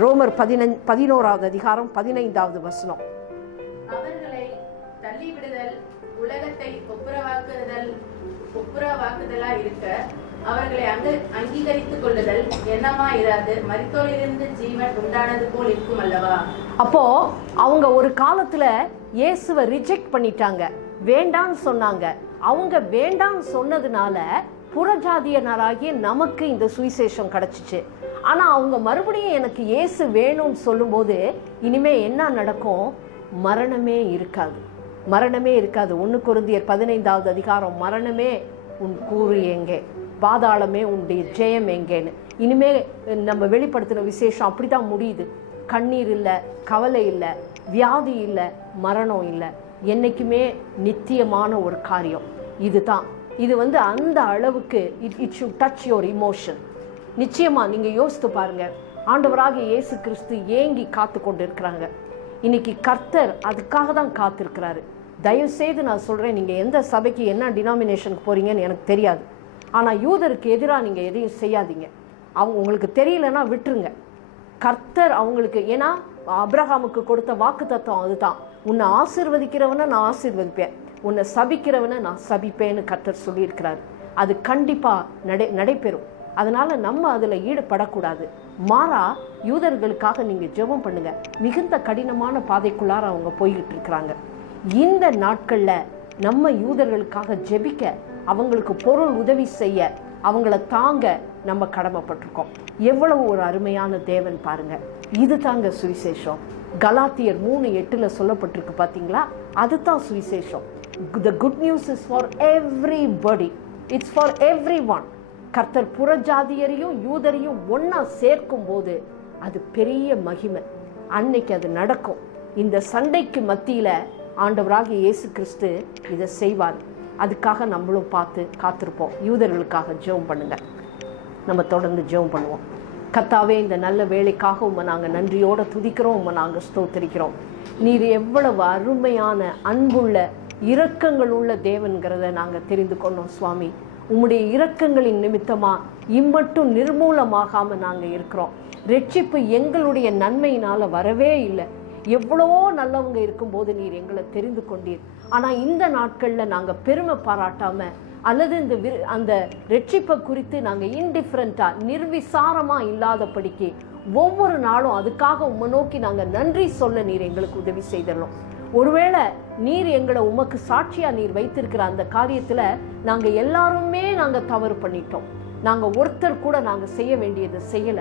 ரோமர் 11வது அதிகாரம் 15வது வசனம். அவர்களை தள்ளிவிடுதல் உலகத்தை ஒப்புரவாக்குதலா இருக்க அவர்களை அங்கீகரித்துக் கொள்ளுதல் என்னமா இராது மரித்தோரிலிருந்து ஜீவன் உண்டானது போல் இருக்கும் அல்லவா? அப்போ அவங்க ஒரு காலத்துல இயேசுவை ரிஜெக்ட் பண்ணிட்டாங்க, வேண்டான்னு சொன்னாங்க. அவங்க வேண்டான்னு சொன்னதுனால புறஜாதியனராகிய நமக்கு இந்த சுவிசேஷம் கிடைச்சிச்சு. ஆனா அவங்க மறுபடியும் எனக்கு இயேசு வேணும்னு சொல்லும்போது இனிமே என்ன நடக்கும்? மரணமே இருக்காது, மரணமே இருக்காது. 1 கொரிந்தியர் 15வது அதிகாரம், மரணமே உன் கூறு எங்கே, பாதாளமே உன்னுடைய ஜெயம் எங்கேன்னு. இனிமே நம்ம வெளிப்படுத்தின விசேஷம் அப்படிதான் முடியுது. கண்ணீர் இல்லை, கவலை இல்லை, வியாதி இல்லை, மரணம் இல்லை. என்னைக்குமே நித்தியமான ஒரு காரியம் இதுதான். இது அந்த அளவுக்கு it should touch your emotion. நிச்சயமா நீங்க யோசித்து பாருங்க. ஆண்டவராகிய இயேசு கிறிஸ்து ஏங்கி காத்து கொண்டு இருக்கிறாங்க. இன்னைக்கு கர்த்தர் அதுக்காக தான் காத்திருக்கிறாரு. தயவு செய்து நான் சொல்றேன், நீங்க எந்த சபைக்கு என்ன டினாமினேஷனுக்கு போறீங்கன்னு எனக்கு தெரியாது. ஆனா யூதருக்கு எதிராக நீங்க எதையும் செய்யாதீங்க. அவங்க உங்களுக்கு தெரியலன்னா விட்டுருங்க. கர்த்தர் அவங்களுக்கு, ஏன்னா அபிரகாமுக்கு கொடுத்த வாக்கு தத்துவம் அதுதான். உன்னை ஆசீர்வதிக்கிறவனை நான் ஆசீர்வதிப்பேன், உன்னை சபிக்கிறவனை நான் சபிப்பேன்னு கர்த்தர் சொல்லியிருக்கிறாரு. அது கண்டிப்பா நடைபெறும். அதனால நம்ம அதுல ஈடுபடக்கூடாது. மாறா யூதர்களுக்காக நீங்க ஜெபம் பண்ணுங்க. மிகுந்த கடினமான பாதைக்குள்ளார அவங்க போய்கிட்டு இருக்கிறாங்க. இந்த நாட்கள்ல நம்ம யூதர்களுக்காக ஜெபிக்க, அவங்களுக்கு பொருள் உதவி செய்ய, அவங்கள தாங்க நம்ம கடமைப்பட்டிருக்கோம். எவ்வளவு ஒரு அருமையான தேவன் பாருங்க. இது தாங்க சுவிசேஷம். கலாத்தியர் 3:8 சொல்லப்பட்டிருக்கு பாத்தீங்களா? அதுதான் சுவிசேஷம். The good news is for everybody. It's for everyone. கர்த்தர் புறஜாதியரையும் யூதரையும் ஒன்னா சேர்க்கும் போது அது பெரிய மகிமை. அன்னைக்கு அது நடக்கும். இந்த சண்டைக்கு மத்தியில ஆண்டவராகிய இயேசு கிறிஸ்து இதை செய்வார். அதுக்காக நம்மளும் பார்த்து காத்திருப்போம். யூதர்களுக்காக ஜெபம் பண்ணுங்க. நம்ம தொடர்ந்து ஜெபம் பண்ணுவோம். கர்த்தாவே, இந்த நல்ல வேலைக்காக உம்மை நாங்கள் நன்றியோடு துதிக்கிறோம், உம்மை நாங்கள் ஸ்தோத்திரிக்கிறோம். நீர் எவ்வளவு அருமையான அன்புள்ள இரக்கங்கள் உள்ள தேவன்கிறத நாங்கள் தெரிந்து கொண்டோம் சுவாமி. உம்முடைய இரக்கங்களின் நிமித்தமா இம்மட்டும் நிர்மூலமாகாம நாங்க இருக்கிறோம். ரட்சிப்பு எங்களுடைய நன்மையினால வரவே இல்லை. எவ்வளவோ நல்லவங்க இருக்கும்போது நீர் எங்களை தெரிந்து கொண்டீர். ஆனா இந்த நாட்கள்ல நாங்க பெருமை பாராட்டாம அல்லது அந்த ரட்சிப்பை குறித்து நாங்க இன்டிஃபரண்டா நிர்விசாரமா இல்லாதபடிக்கு ஒவ்வொரு நாளும் அதுக்காக உம்மை நோக்கி நாங்க நன்றி சொல்ல நீர் எங்களுக்கு உதவி செய்தரணும். ஒருவேளை நீர் எங்களை உமக்கு சாட்சியா நீர் வைத்திருக்கிற அந்த காரியத்துல நாங்க எல்லாருமே தவறு பண்ணிட்டோம். நாங்க ஒருத்தர் கூட நாங்க செய்ய வேண்டியதை செய்யல.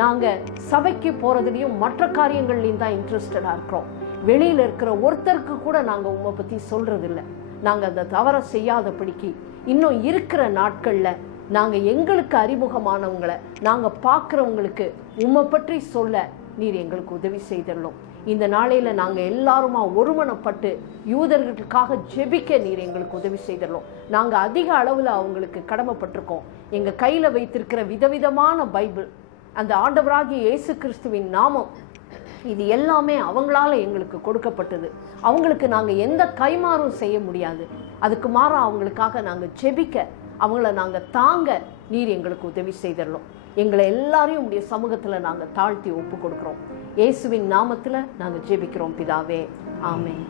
நாங்க சபைக்கு போறதுலயும் மற்ற காரியங்கள்லயும் தான் இன்ட்ரெஸ்டடா இருக்கிறோம். வெளியில இருக்கிற ஒருத்தருக்கு கூட நாங்க உம்மை பத்தி சொல்றது இல்லை. நாங்க அந்த தவறை செய்யாதபடிக்கு இன்னும் இருக்கிற நாட்கள்ல நாங்க எங்களுக்கு அறிமுகமானவங்களை நாங்க பார்க்கிறவங்களுக்கு உம்மை பற்றி சொல்ல நீர் எங்களுக்கு உதவி செய்தரணும். இந்த நாளையில நாங்க எல்லாருமா ஒருமனப்பட்டு யூதர்களுக்காக ஜெபிக்க நீர் எங்களுக்கு உதவி செய்தரணும். நாங்க அதிக அளவுல அவங்களுக்கு கடமைப்பட்டிருக்கோம். எங்க கையில வைத்திருக்கிற விதவிதமான பைபிள், அந்த ஆண்டவராகிய இயேசு கிறிஸ்துவின் நாமம், இது எல்லாமே அவங்களால எங்களுக்கு கொடுக்கப்பட்டது. அவங்களுக்கு நாங்க எந்த கைமாறும் செய்ய முடியாது. அதுக்கு மாறா அவங்களுக்காக நாங்க ஜெபிக்க, அவங்கள நாங்க தாங்க நீர் எங்களுக்கு உதவி செய்தரணும். எங்களை எல்லாரையும் உடைய சமூகத்துல நாங்க தாழ்த்தி ஒப்பு கொடுக்கிறோம். இயேசுவின் நாமத்துல நாங்க ஜெபிக்கிறோம் பிதாவே, ஆமென்.